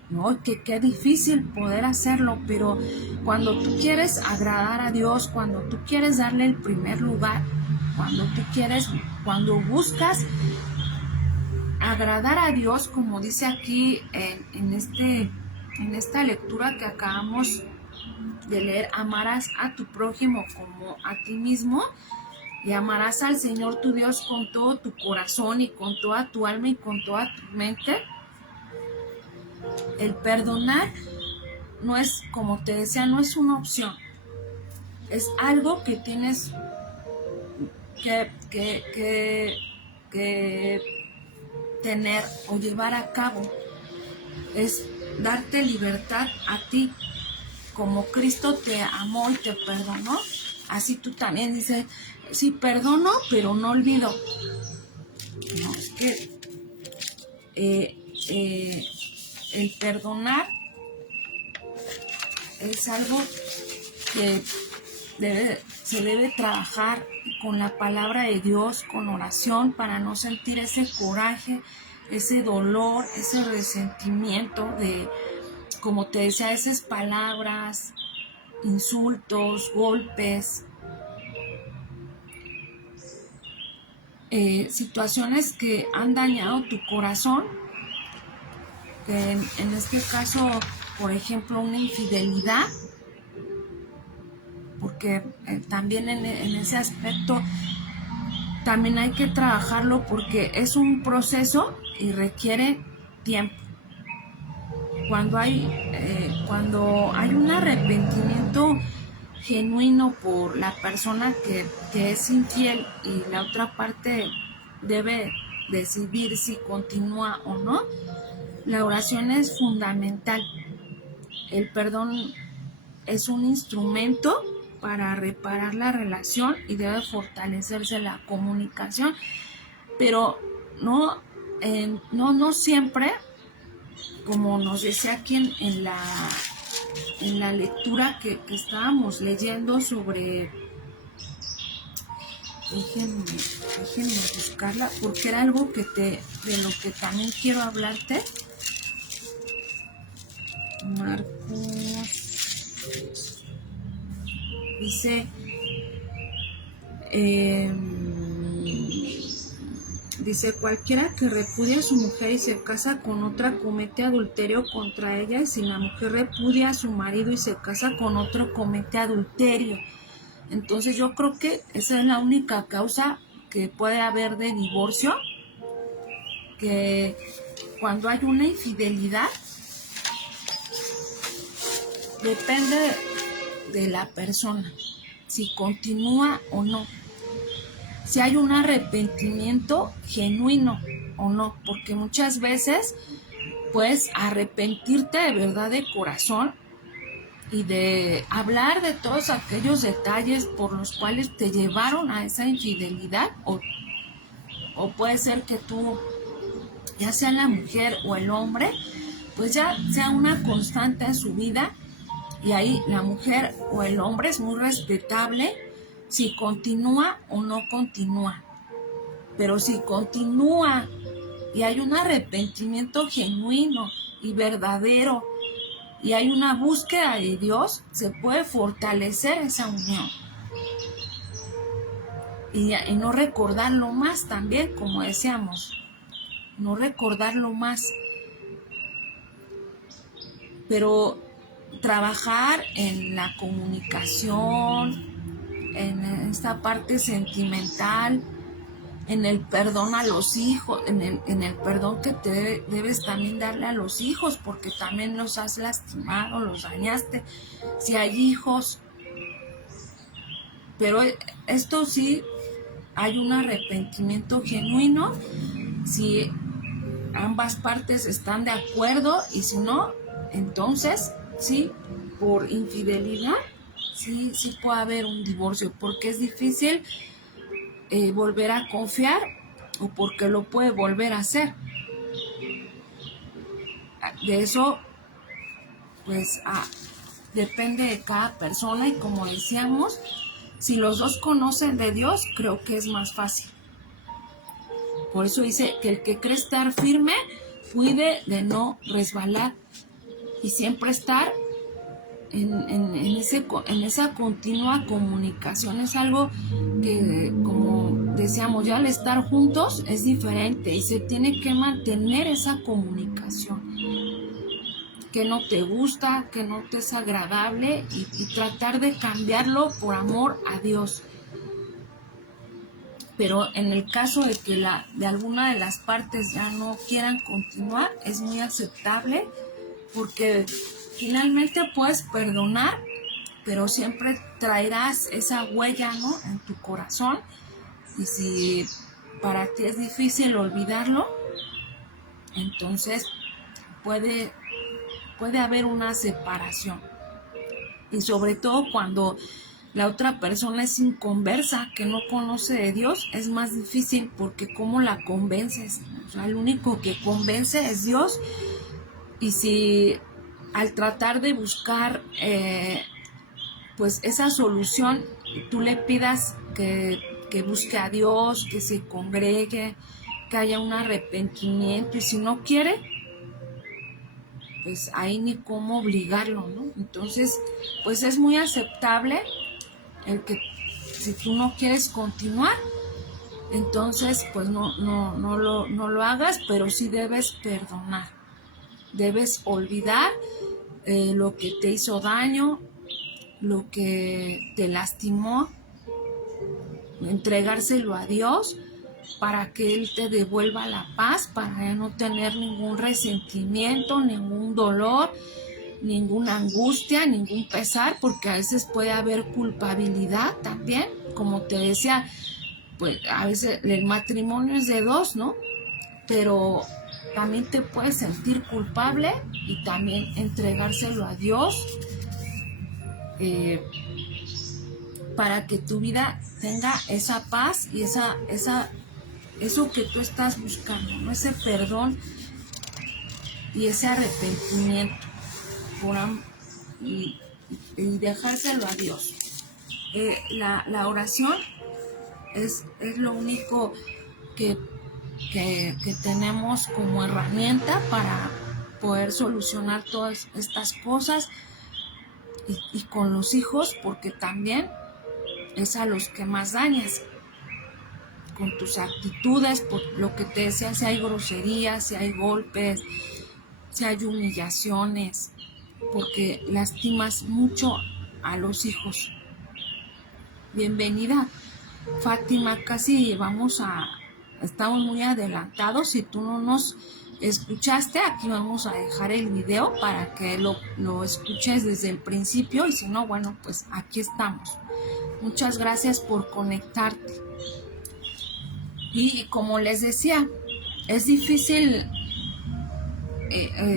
¿no? Qué difícil poder hacerlo. Pero cuando tú quieres agradar a Dios, cuando tú quieres darle el primer lugar, cuando buscas agradar a Dios, como dice aquí en esta lectura que acabamos de leer: amarás a tu prójimo como a ti mismo, y amarás al Señor tu Dios con todo tu corazón y con toda tu alma y con toda tu mente. El perdonar no es, como te decía, no es una opción. Es algo que tienes que tener o llevar a cabo. Es darte libertad a ti. Como Cristo te amó y te perdonó, así tú también dices, sí, perdono, pero no olvido. No, es que el perdonar es algo que se debe trabajar con la palabra de Dios, con oración, para no sentir ese coraje, ese dolor, ese resentimiento de, como te decía, esas palabras, insultos, golpes, situaciones que han dañado tu corazón, que en este caso, por ejemplo, una infidelidad, porque también en ese aspecto también hay que trabajarlo porque es un proceso y requiere tiempo. Cuando hay un arrepentimiento genuino por la persona que es infiel y la otra parte debe decidir si continúa o no, la oración es fundamental. El perdón es un instrumento para reparar la relación y debe fortalecerse la comunicación, pero no siempre, como nos decía aquí en la lectura que estábamos leyendo sobre, déjenme buscarla, porque era algo de lo que también quiero hablarte. Marcos dice, dice, cualquiera que repudia a su mujer y se casa con otra comete adulterio contra ella, y si la mujer repudia a su marido y se casa con otro comete adulterio. Entonces yo creo que esa es la única causa que puede haber de divorcio, que cuando hay una infidelidad depende de la persona, si continúa o no, si hay un arrepentimiento genuino o no, porque muchas veces puedes arrepentirte de verdad de corazón y de hablar de todos aquellos detalles por los cuales te llevaron a esa infidelidad, o puede ser que tú, ya sea la mujer o el hombre, pues ya sea una constante en su vida, y ahí la mujer o el hombre es muy respetable si continúa o no continúa. Pero si continúa y hay un arrepentimiento genuino y verdadero y hay una búsqueda de Dios, se puede fortalecer esa unión. Y no recordarlo más también, como decíamos, no recordarlo más. Pero trabajar en la comunicación, en esta parte sentimental, en el perdón a los hijos, en el perdón que te debes también darle a los hijos, porque también los has lastimado, los dañaste, si hay hijos. Pero esto sí, hay un arrepentimiento genuino, si ambas partes están de acuerdo, y si no, entonces sí, por infidelidad, sí puede haber un divorcio, porque es difícil volver a confiar, o porque lo puede volver a hacer. De eso, pues depende de cada persona, y como decíamos, si los dos conocen de Dios, creo que es más fácil. Por eso dice que el que cree estar firme, cuide de no resbalar y siempre estar en esa continua comunicación. Es algo que, como decíamos, ya al estar juntos es diferente y se tiene que mantener esa comunicación. Que no te gusta, que no te es agradable, y tratar de cambiarlo por amor a Dios. Pero en el caso de que de alguna de las partes ya no quieran continuar, es muy aceptable porque finalmente puedes perdonar, pero siempre traerás esa huella, ¿no?, en tu corazón. Y si para ti es difícil olvidarlo, entonces puede haber una separación. Y sobre todo cuando la otra persona es inconversa, que no conoce de Dios, es más difícil, porque ¿cómo la convences? O sea, el único que convence es Dios. Y si al tratar de buscar pues esa solución, tú le pidas que busque a Dios, que se congregue, que haya un arrepentimiento, y si no quiere, pues ahí ni cómo obligarlo, ¿no? Entonces, pues es muy aceptable el que si tú no quieres continuar, entonces pues no lo hagas, pero sí debes perdonar, debes olvidar lo que te hizo daño, lo que te lastimó, entregárselo a Dios para que Él te devuelva la paz, para no tener ningún resentimiento, ningún dolor, ninguna angustia, ningún pesar, porque a veces puede haber culpabilidad también, como te decía, pues a veces el matrimonio es de dos, ¿no? Pero también te puedes sentir culpable y también entregárselo a Dios para que tu vida tenga esa paz y eso que tú estás buscando, ¿no? Ese perdón y ese arrepentimiento y dejárselo a Dios. La oración es lo único que tenemos como herramienta para poder solucionar todas estas cosas, y con los hijos, porque también es a los que más dañas con tus actitudes, por lo que te decía, si hay groserías, si hay golpes, si hay humillaciones, porque lastimas mucho a los hijos. Bienvenida, Fátima, casi estamos muy adelantados. Si tú no nos escuchaste, aquí vamos a dejar el video para que lo escuches desde el principio, y si no, bueno, pues aquí estamos. Muchas gracias por conectarte. Y como les decía, es difícil,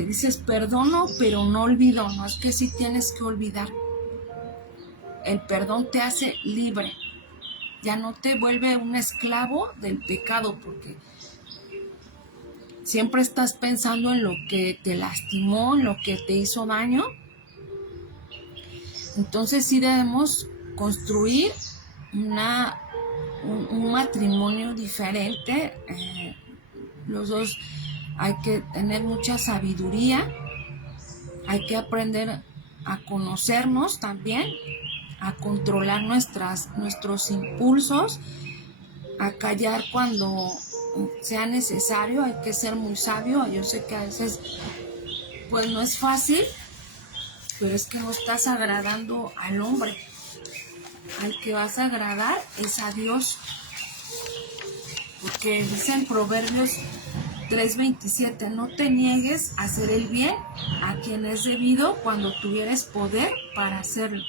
dices perdono, pero no olvido. No, es que sí tienes que olvidar. El perdón te hace libre, ya no te vuelve un esclavo del pecado, porque siempre estás pensando en lo que te lastimó, en lo que te hizo daño. Entonces sí debemos construir un matrimonio diferente. Los dos hay que tener mucha sabiduría, hay que aprender a conocernos también, a controlar nuestros impulsos, a callar cuando sea necesario. Hay que ser muy sabio. Yo sé que a veces pues no es fácil, pero es que no estás agradando al hombre. Al que vas a agradar es a Dios, porque dice en Proverbios 3:27, no te niegues a hacer el bien a quien es debido cuando tuvieres poder para hacerlo.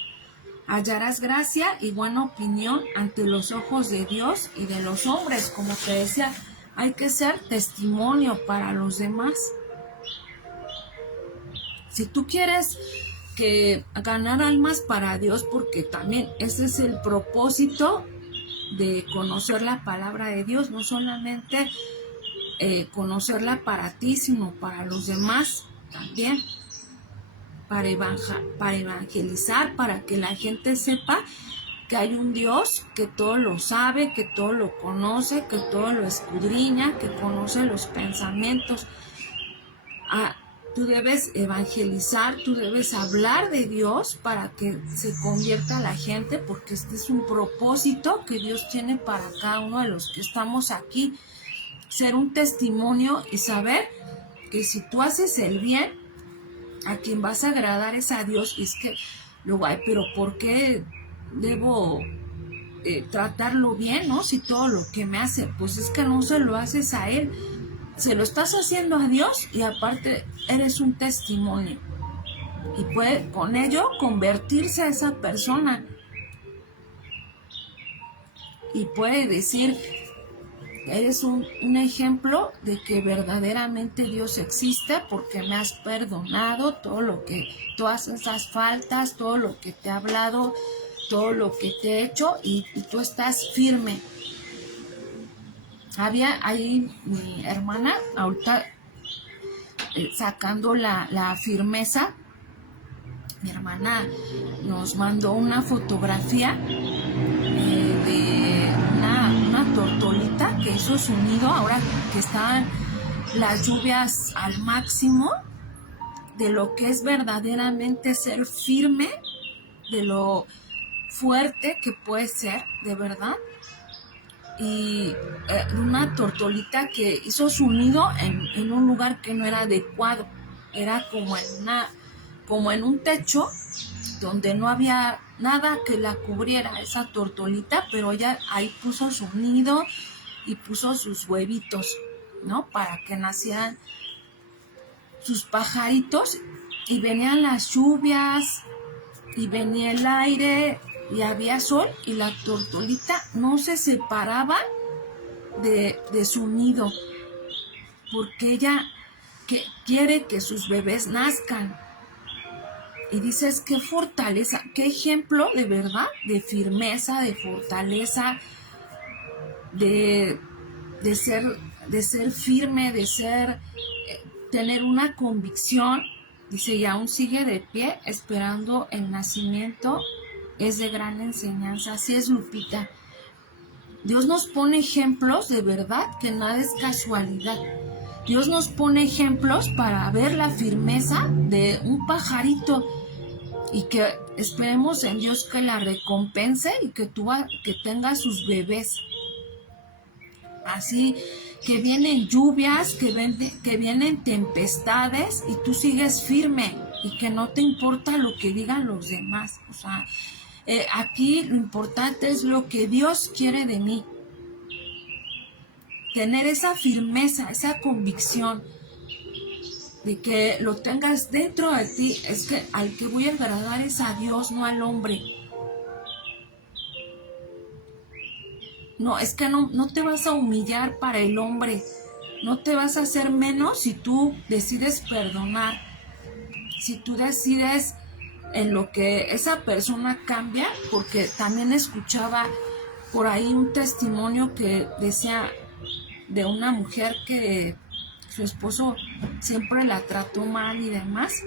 Hallarás gracia y buena opinión ante los ojos de Dios y de los hombres. Como te decía, hay que ser testimonio para los demás. Si tú quieres ganar almas para Dios, porque también ese es el propósito de conocer la palabra de Dios, no solamente conocerla para ti, sino para los demás también, para evangelizar, para que la gente sepa que hay un Dios que todo lo sabe, que todo lo conoce, que todo lo escudriña, que conoce los pensamientos. Tú debes evangelizar, tú debes hablar de Dios para que se convierta la gente, porque este es un propósito que Dios tiene para cada uno de los que estamos aquí. Ser un testimonio y saber que si tú haces el bien, a quien vas a agradar es a Dios. Y es que luego, pero ¿por qué debo tratarlo bien, no? Si todo lo que me hace, pues es que no se lo haces a Él. se lo estás haciendo a Dios y aparte eres un testimonio. Y puede con ello convertirse a esa persona. Y puede decir, eres un ejemplo de que verdaderamente Dios existe porque me has perdonado todas esas faltas, todo lo que te he hablado, todo lo que te he hecho y tú estás firme. Había ahí mi hermana, ahorita sacando la firmeza, mi hermana nos mandó una fotografía de una tortolita que hizo su nido ahora que están las lluvias al máximo, de lo que es verdaderamente ser firme, de lo fuerte que puede ser, de verdad. Y una tortolita que hizo su nido en un lugar que no era adecuado, era como en un techo donde no había nada que la cubriera esa tortolita, pero ella ahí puso su nido y puso sus huevitos, ¿no? Para que nacieran sus pajaritos, y venían las lluvias y venía el aire y había sol y la tortolita no se separaba de su nido porque ella quiere que sus bebés nazcan. Y dices, qué fortaleza, qué ejemplo de verdad, de firmeza, de fortaleza, de ser firme, de tener una convicción. Dice, y aún sigue de pie esperando el nacimiento, es de gran enseñanza. Así es, Lupita. Dios nos pone ejemplos de verdad que nada es casualidad. Dios nos pone ejemplos para ver la firmeza de un pajarito y que esperemos en Dios que la recompense y que tenga sus bebés. Así que vienen lluvias, que vienen tempestades y tú sigues firme y que no te importa lo que digan los demás. O sea, aquí lo importante es lo que Dios quiere de mí. Tener esa firmeza, esa convicción de que lo tengas dentro de ti. Es que al que voy a agradar es a Dios, no al hombre. No, es que no te vas a humillar para el hombre. No te vas a hacer menos si tú decides perdonar. Si tú decides en lo que esa persona cambia, porque también escuchaba por ahí un testimonio que decía de una mujer que su esposo siempre la trató mal y demás.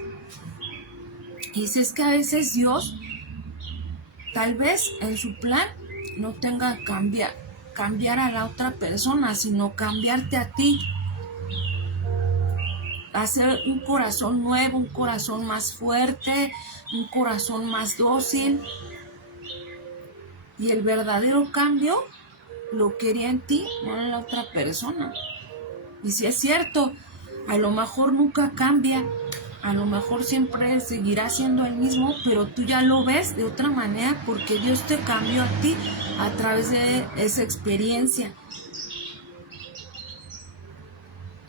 Y dice, es que a veces Dios, tal vez en su plan, no tenga que cambiar a la otra persona, sino cambiarte a ti. Hacer un corazón nuevo, un corazón más fuerte, un corazón más dócil. Y el verdadero cambio lo quería en ti, no en la otra persona. Y si es cierto, a lo mejor nunca cambia, a lo mejor siempre seguirá siendo el mismo, pero tú ya lo ves de otra manera porque Dios te cambió a ti a través de esa experiencia.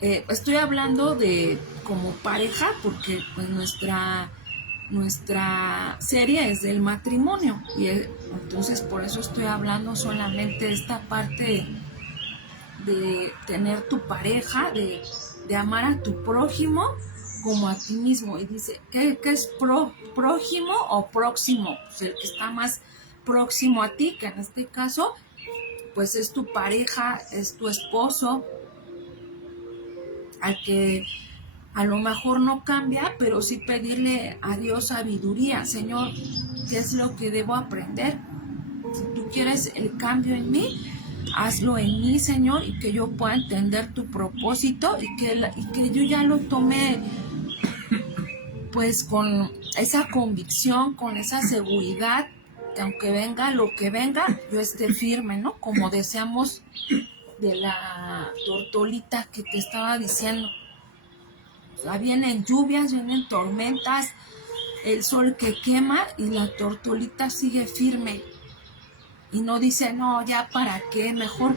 Estoy hablando de como pareja porque pues nuestra serie es del matrimonio y entonces por eso estoy hablando solamente de esta parte de tener tu pareja, de amar a tu prójimo como a ti mismo. Y dice, ¿qué es prójimo o próximo? Pues el que está más próximo a ti, que en este caso pues es tu pareja, es tu esposo, al que a lo mejor no cambia, pero sí pedirle a Dios sabiduría. Señor, ¿qué es lo que debo aprender? Si tú quieres el cambio en mí, hazlo en mí, Señor, y que yo pueda entender tu propósito y que yo ya lo tome pues con esa convicción, con esa seguridad, que aunque venga lo que venga, yo esté firme, ¿no? Como decíamos de la tortolita que te estaba diciendo. O sea, vienen lluvias, vienen tormentas, el sol que quema y la tortolita sigue firme. Y no dice, no, ya para qué, mejor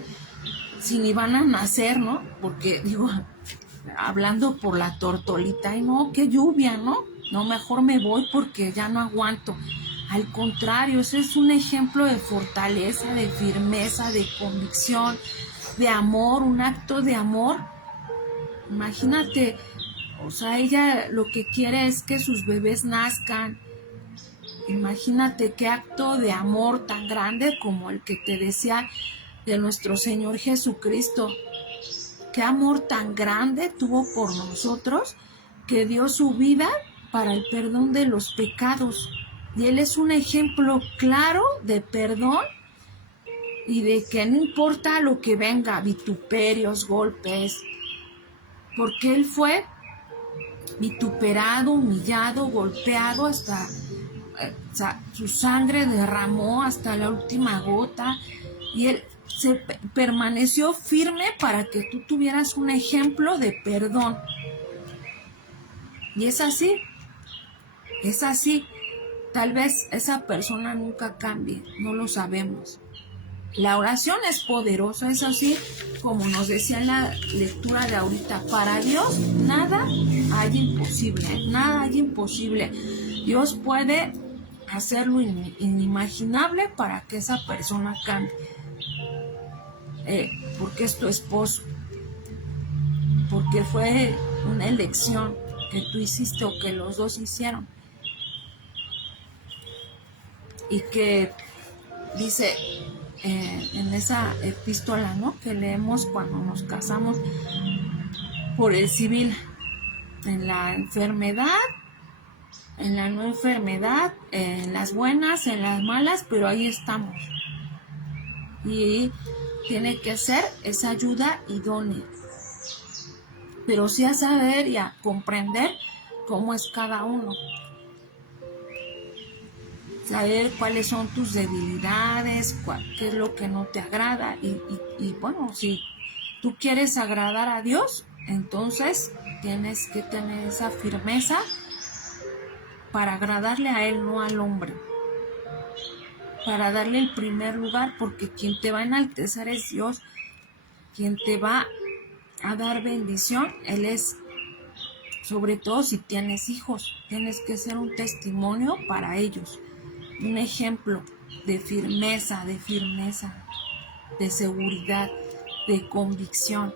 si ni van a nacer, ¿no? Porque digo, hablando por la tortolita, ay no, qué lluvia, ¿no? No, mejor me voy porque ya no aguanto. Al contrario, ese es un ejemplo de fortaleza, de firmeza, de convicción, de amor, un acto de amor. Imagínate, o sea, ella lo que quiere es que sus bebés nazcan. Imagínate qué acto de amor tan grande como el que te decía de nuestro Señor Jesucristo. Qué amor tan grande tuvo por nosotros que dio su vida para el perdón de los pecados. Y Él es un ejemplo claro de perdón y de que no importa lo que venga, vituperios, golpes, porque Él fue vituperado, humillado, golpeado hasta, o sea, su sangre derramó hasta la última gota y Él permaneció firme para que tú tuvieras un ejemplo de perdón. Y es así, es así. Tal vez esa persona nunca cambie, no lo sabemos. La oración es poderosa, es así como nos decía en la lectura de ahorita. Para Dios nada hay imposible, nada hay imposible. Dios puede hacer lo inimaginable para que esa persona cambie. Porque es tu esposo, porque fue una elección que tú hiciste o que los dos hicieron. Y que dice en esa epístola, ¿no?, que leemos cuando nos casamos por el civil, en la enfermedad, en la no enfermedad, en las buenas, en las malas, pero ahí estamos. Y tiene que ser esa ayuda idónea, pero sí a saber y a comprender cómo es cada uno. Saber cuáles son tus debilidades, qué es lo que no te agrada. Y bueno, si tú quieres agradar a Dios, entonces tienes que tener esa firmeza para agradarle a Él, no al hombre. Para darle el primer lugar, porque quien te va a enaltecer es Dios. Quien te va a dar bendición, Él es. Sobre todo si tienes hijos, tienes que ser un testimonio para ellos. Un ejemplo de firmeza, de seguridad, de convicción,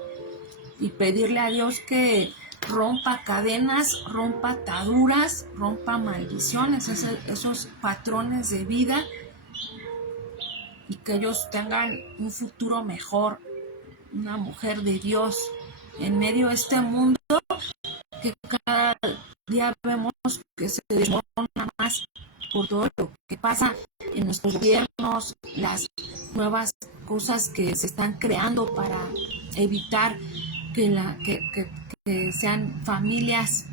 y pedirle a Dios que rompa cadenas, rompa ataduras, rompa maldiciones, esos patrones de vida, y que ellos tengan un futuro mejor, una mujer de Dios en medio de este mundo que cada día vemos que se desmorona más por todo lo que pasa en nuestros gobiernos, las nuevas cosas que se están creando para evitar que sean familias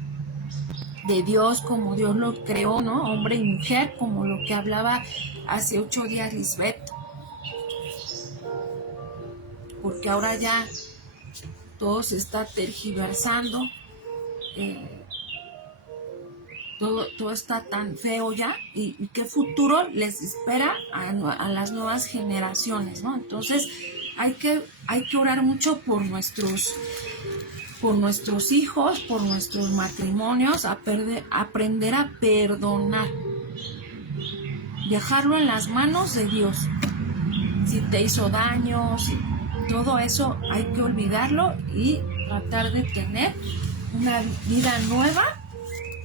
de Dios como Dios lo creó, ¿no? Hombre y mujer, como lo que hablaba hace 8 días Lisbeth. Porque ahora ya todo se está tergiversando. Todo está tan feo ya, y qué futuro les espera a las nuevas generaciones, ¿no? Entonces hay que orar mucho por nuestros hijos, por nuestros matrimonios, aprender a perdonar, dejarlo en las manos de Dios. Si te hizo daño, todo eso hay que olvidarlo y tratar de tener una vida nueva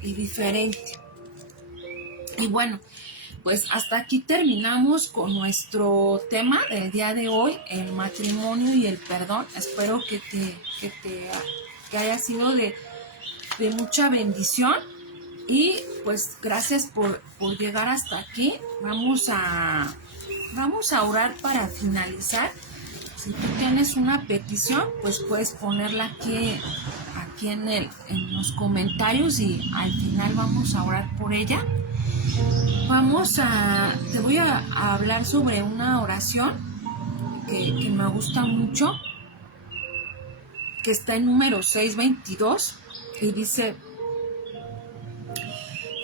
y diferente. Y bueno, pues hasta aquí terminamos con nuestro tema del día de hoy, el matrimonio y el perdón. Espero que haya sido de mucha bendición, y pues gracias por llegar hasta aquí. Vamos a orar para finalizar. Si tú tienes una petición, pues puedes ponerla aquí en los comentarios, y al final vamos a orar por ella. Te voy a hablar sobre una oración que me gusta mucho, que está en número 622, y dice: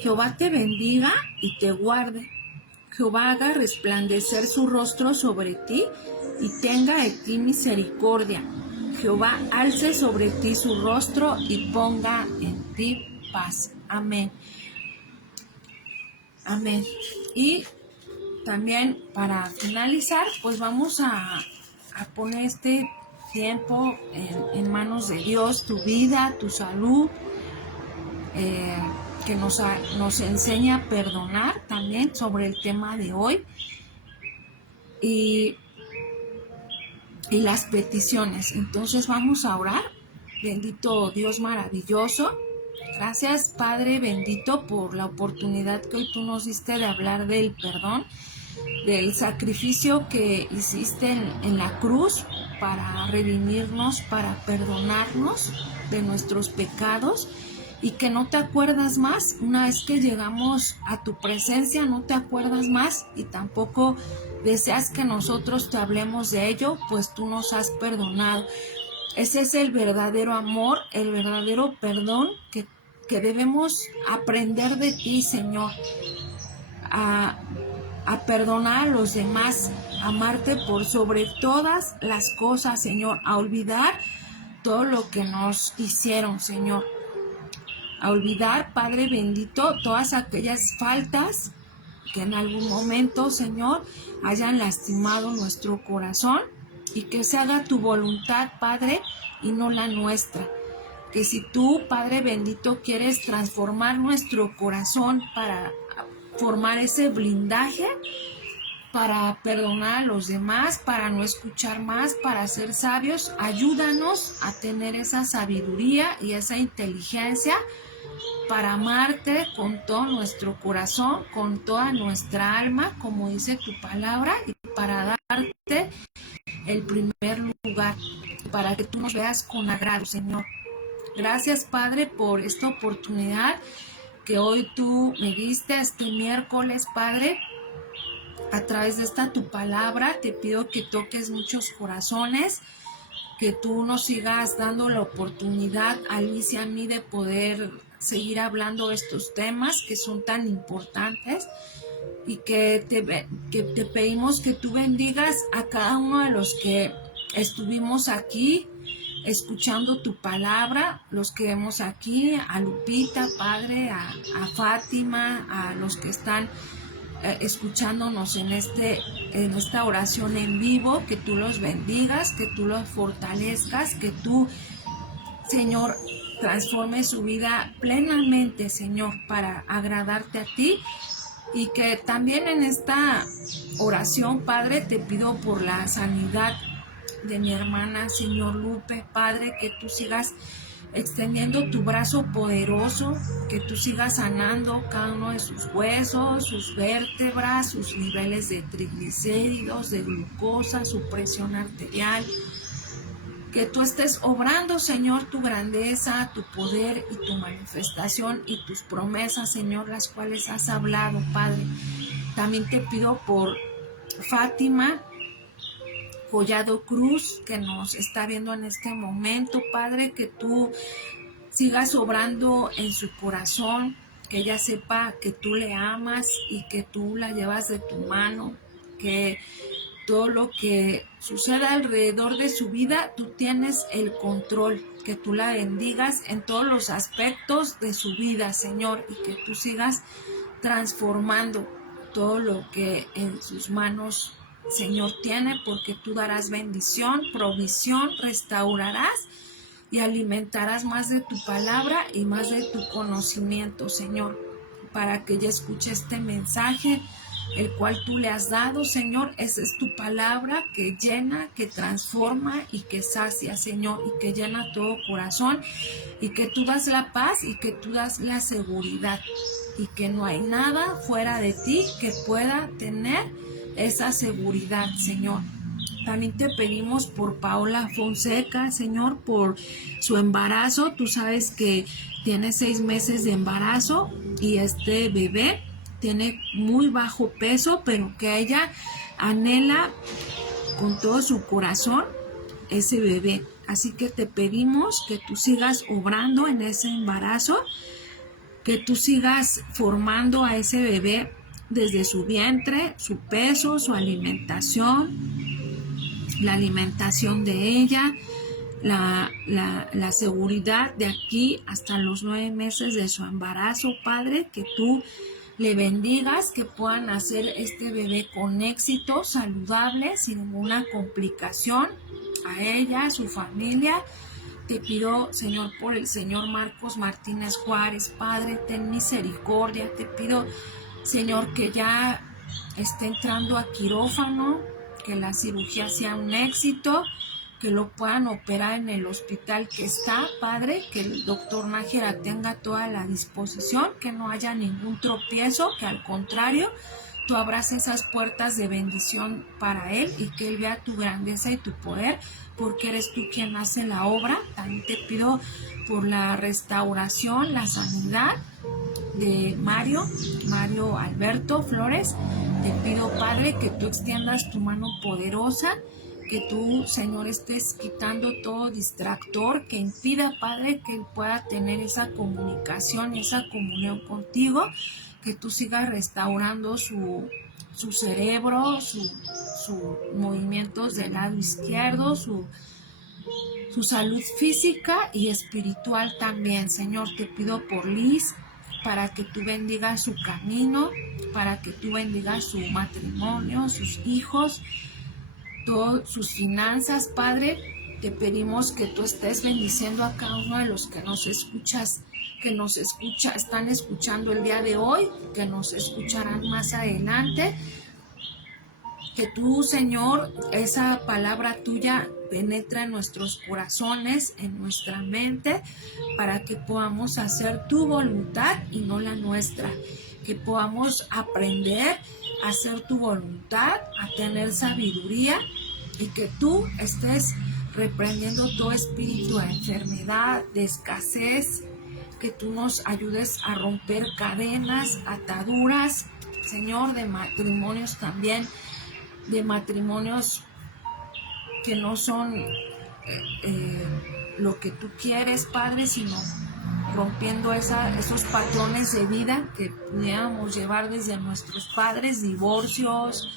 Jehová te bendiga y te guarde. Jehová haga resplandecer su rostro sobre ti y tenga de ti misericordia. Jehová alce sobre ti su rostro y ponga en ti paz. Amén. Amén. Y también para finalizar, pues vamos a poner este tiempo en manos de Dios, tu vida, tu salud, que nos enseña a perdonar también sobre el tema de hoy. Y las peticiones. Entonces vamos a orar. Bendito Dios maravilloso. Gracias, Padre bendito, por la oportunidad que hoy tú nos diste de hablar del perdón, del sacrificio que hiciste en la cruz para redimirnos, para perdonarnos de nuestros pecados, y que no te acuerdas más. Una vez que llegamos a tu presencia, no te acuerdas más y tampoco deseas que nosotros te hablemos de ello, pues tú nos has perdonado. Ese es el verdadero amor, el verdadero perdón que debemos aprender de ti, Señor, a perdonar a los demás, a amarte por sobre todas las cosas, Señor, a olvidar todo lo que nos hicieron, Señor, a olvidar, Padre bendito, todas aquellas faltas que en algún momento, Señor, hayan lastimado nuestro corazón, y que se haga tu voluntad, Padre, y no la nuestra. Que si tú, Padre bendito, quieres transformar nuestro corazón para formar ese blindaje, para perdonar a los demás, para no escuchar más, para ser sabios, ayúdanos a tener esa sabiduría y esa inteligencia para amarte con todo nuestro corazón, con toda nuestra alma, como dice tu palabra, y para darte el primer lugar, para que tú nos veas con agrado, Señor. Gracias, Padre, por esta oportunidad que hoy tú me diste este miércoles, Padre. A través de esta tu palabra te pido que toques muchos corazones, que tú nos sigas dando la oportunidad a Liz y a mí de poder seguir hablando de estos temas que son tan importantes, y que te pedimos que tú bendigas a cada uno de los que estuvimos aquí escuchando tu palabra, los que vemos aquí, a Lupita, Padre, a Fátima, a los que están escuchándonos en esta oración en vivo, que tú los bendigas, que tú los fortalezcas, que tú, Señor, transformes su vida plenamente, Señor, para agradarte a ti. Y que también en esta oración, Padre, te pido por la sanidad de mi hermana, Señor Lupe, Padre, que tú sigas extendiendo tu brazo poderoso, que tú sigas sanando cada uno de sus huesos, sus vértebras, sus niveles de triglicéridos, de glucosa, su presión arterial. Que tú estés obrando, Señor, tu grandeza, tu poder y tu manifestación y tus promesas, Señor, las cuales has hablado, Padre. También te pido por Fátima Collado Cruz, que nos está viendo en este momento, Padre, que tú sigas obrando en su corazón, que ella sepa que tú le amas y que tú la llevas de tu mano, que todo lo que suceda alrededor de su vida, tú tienes el control, que tú la bendigas en todos los aspectos de su vida, Señor, y que tú sigas transformando todo lo que en sus manos, Señor, tiene, porque tú darás bendición, provisión, restaurarás y alimentarás más de tu palabra y más de tu conocimiento, Señor, para que ella escuche este mensaje, el cual tú le has dado, Señor. Esa es tu palabra que llena, que transforma y que sacia, Señor, y que llena todo corazón, y que tú das la paz y que tú das la seguridad, y que no hay nada fuera de ti que pueda tener esa seguridad, Señor. También te pedimos por Paola Fonseca, Señor, por su embarazo. Tú sabes que tiene 6 meses de embarazo y este bebé tiene muy bajo peso, pero que ella anhela con todo su corazón ese bebé. Así que te pedimos que tú sigas obrando en ese embarazo, que tú sigas formando a ese bebé desde su vientre, su peso, su alimentación, la alimentación de ella, la seguridad de aquí hasta los 9 meses de su embarazo, Padre, que tú le bendigas, que puedan hacer este bebé con éxito, saludable, sin ninguna complicación, a ella, a su familia. Te pido, Señor, por el señor Marcos Martínez Juárez, Padre, ten misericordia. Te pido, Señor, que ya esté entrando a quirófano, que la cirugía sea un éxito, que lo puedan operar en el hospital que está, Padre, que el doctor Nájera tenga toda la disposición, que no haya ningún tropiezo, que al contrario, tú abras esas puertas de bendición para él y que él vea tu grandeza y tu poder, porque eres tú quien hace la obra. También te pido por la restauración, la sanidad de Mario Alberto Flores. Te pido, Padre, que tú extiendas tu mano poderosa, que tú, Señor, estés quitando todo distractor que impida, Padre, que él pueda tener esa comunicación, esa comunión contigo, que tú sigas restaurando su cerebro, sus movimientos del lado izquierdo, su salud física y espiritual también. Señor, te pido por Liz, para que tú bendigas su camino, para que tú bendigas su matrimonio, sus hijos, todas sus finanzas, Padre. Te pedimos que tú estés bendiciendo a cada uno de los que están escuchando el día de hoy, que nos escucharán más adelante. Que tú, Señor, esa palabra tuya penetra en nuestros corazones, en nuestra mente, para que podamos hacer tu voluntad y no la nuestra. Que podamos aprender a hacer tu voluntad, a tener sabiduría, y que tú estés reprendiendo todo espíritu de enfermedad, de escasez, que tú nos ayudes a romper cadenas, ataduras, Señor, de matrimonios también, de matrimonios que no son lo que tú quieres, Padre, sino rompiendo esos patrones de vida que pudiéramos llevar desde nuestros padres, divorcios,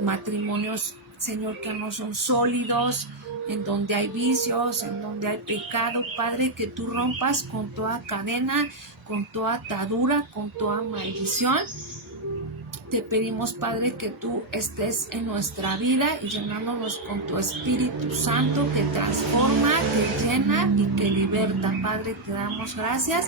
matrimonios, Señor, que no son sólidos, en donde hay vicios, en donde hay pecado, Padre, que tú rompas con toda cadena, con toda atadura, con toda maldición. Te pedimos, Padre, que tú estés en nuestra vida y llenándonos con tu Espíritu Santo que transforma, que llena y que liberta. Padre, te damos gracias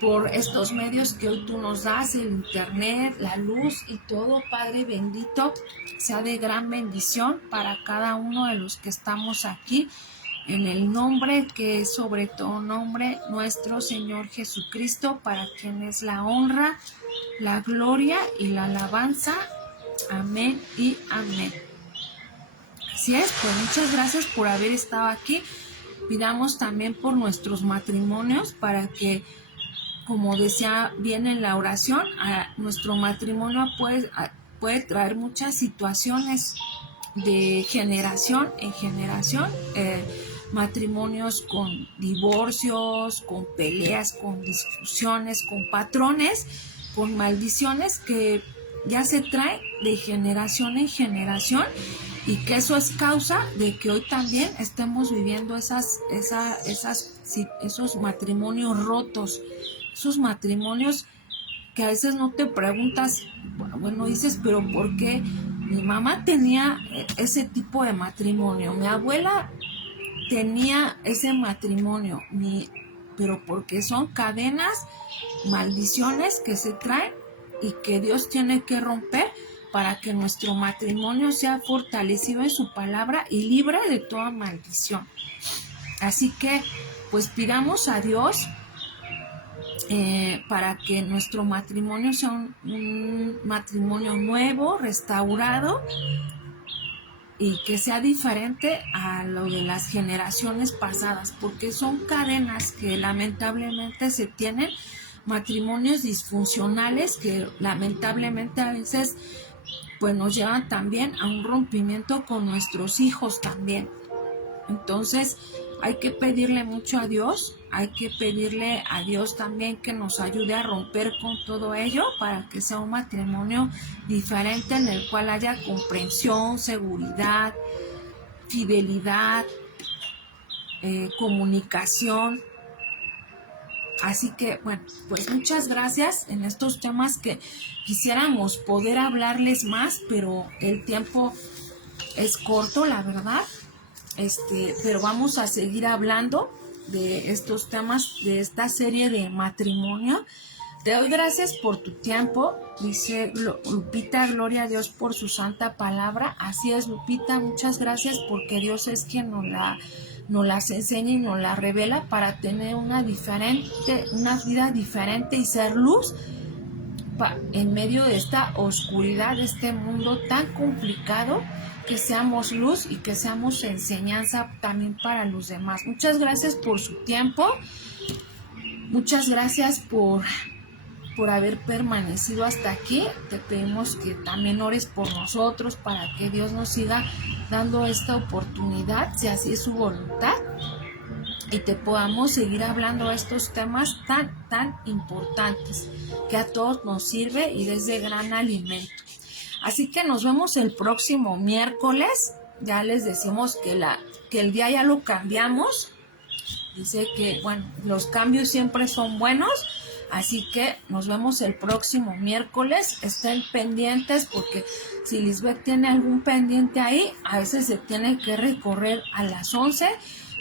por estos medios que hoy tú nos das, el internet, la luz y todo, Padre bendito, sea de gran bendición para cada uno de los que estamos aquí, en el nombre que es sobre todo nombre, nuestro Señor Jesucristo, para quien es la honra, la gloria y la alabanza. Amén y amén. Así es, pues muchas gracias por haber estado aquí. Pidamos también por nuestros matrimonios para que, como decía bien en la oración, a nuestro matrimonio puede traer muchas situaciones de generación en generación, matrimonios con divorcios, con peleas, con discusiones, con patrones, con maldiciones que ya se traen de generación en generación, y que eso es causa de que hoy también estemos viviendo esos matrimonios rotos, esos matrimonios que a veces no te preguntas, bueno, dices, pero ¿por qué? Mi mamá tenía ese tipo de matrimonio, mi abuela tenía ese matrimonio, pero porque son cadenas, maldiciones que se traen y que Dios tiene que romper para que nuestro matrimonio sea fortalecido en su palabra y libre de toda maldición. Así que, pues pidamos a Dios para que nuestro matrimonio sea un matrimonio nuevo, restaurado, y que sea diferente a lo de las generaciones pasadas, porque son cadenas que lamentablemente se tienen, matrimonios disfuncionales que lamentablemente a veces pues nos llevan también a un rompimiento con nuestros hijos también. Entonces, hay que pedirle mucho a Dios, hay que pedirle a Dios también que nos ayude a romper con todo ello para que sea un matrimonio diferente en el cual haya comprensión, seguridad, fidelidad, comunicación. Así que, bueno, pues muchas gracias en estos temas que quisiéramos poder hablarles más, pero el tiempo es corto, la verdad. Pero vamos a seguir hablando de estos temas, de esta serie de matrimonio. Te doy gracias por tu tiempo, dice Lupita, gloria a Dios por su santa palabra. Así es, Lupita, muchas gracias porque Dios es quien nos las enseña y nos la revela para tener una vida diferente y ser luz en medio de esta oscuridad, de este mundo tan complicado, que seamos luz y que seamos enseñanza también para los demás. Muchas gracias por su tiempo, muchas gracias por haber permanecido hasta aquí. Te pedimos que también ores por nosotros para que Dios nos siga dando esta oportunidad, si así es su voluntad, y te podamos seguir hablando de estos temas tan importantes que a todos nos sirve y es de gran alimento. Así que nos vemos el próximo miércoles. Ya les decimos que el día ya lo cambiamos. Dice que, bueno, los cambios siempre son buenos. Así que nos vemos el próximo miércoles. Estén pendientes porque si Lisbeth tiene algún pendiente ahí, a veces se tiene que recorrer a las 11.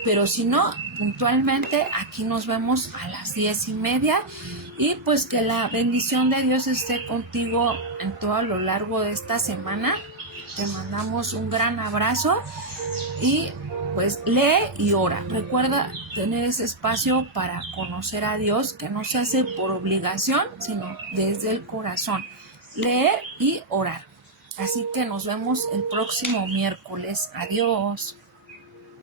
Pero si no, puntualmente aquí nos vemos a las 10:30. Y pues que la bendición de Dios esté contigo en todo lo largo de esta semana. Te mandamos un gran abrazo y pues lee y ora. Recuerda tener ese espacio para conocer a Dios, que no se hace por obligación, sino desde el corazón. Leer y orar. Así que nos vemos el próximo miércoles. Adiós.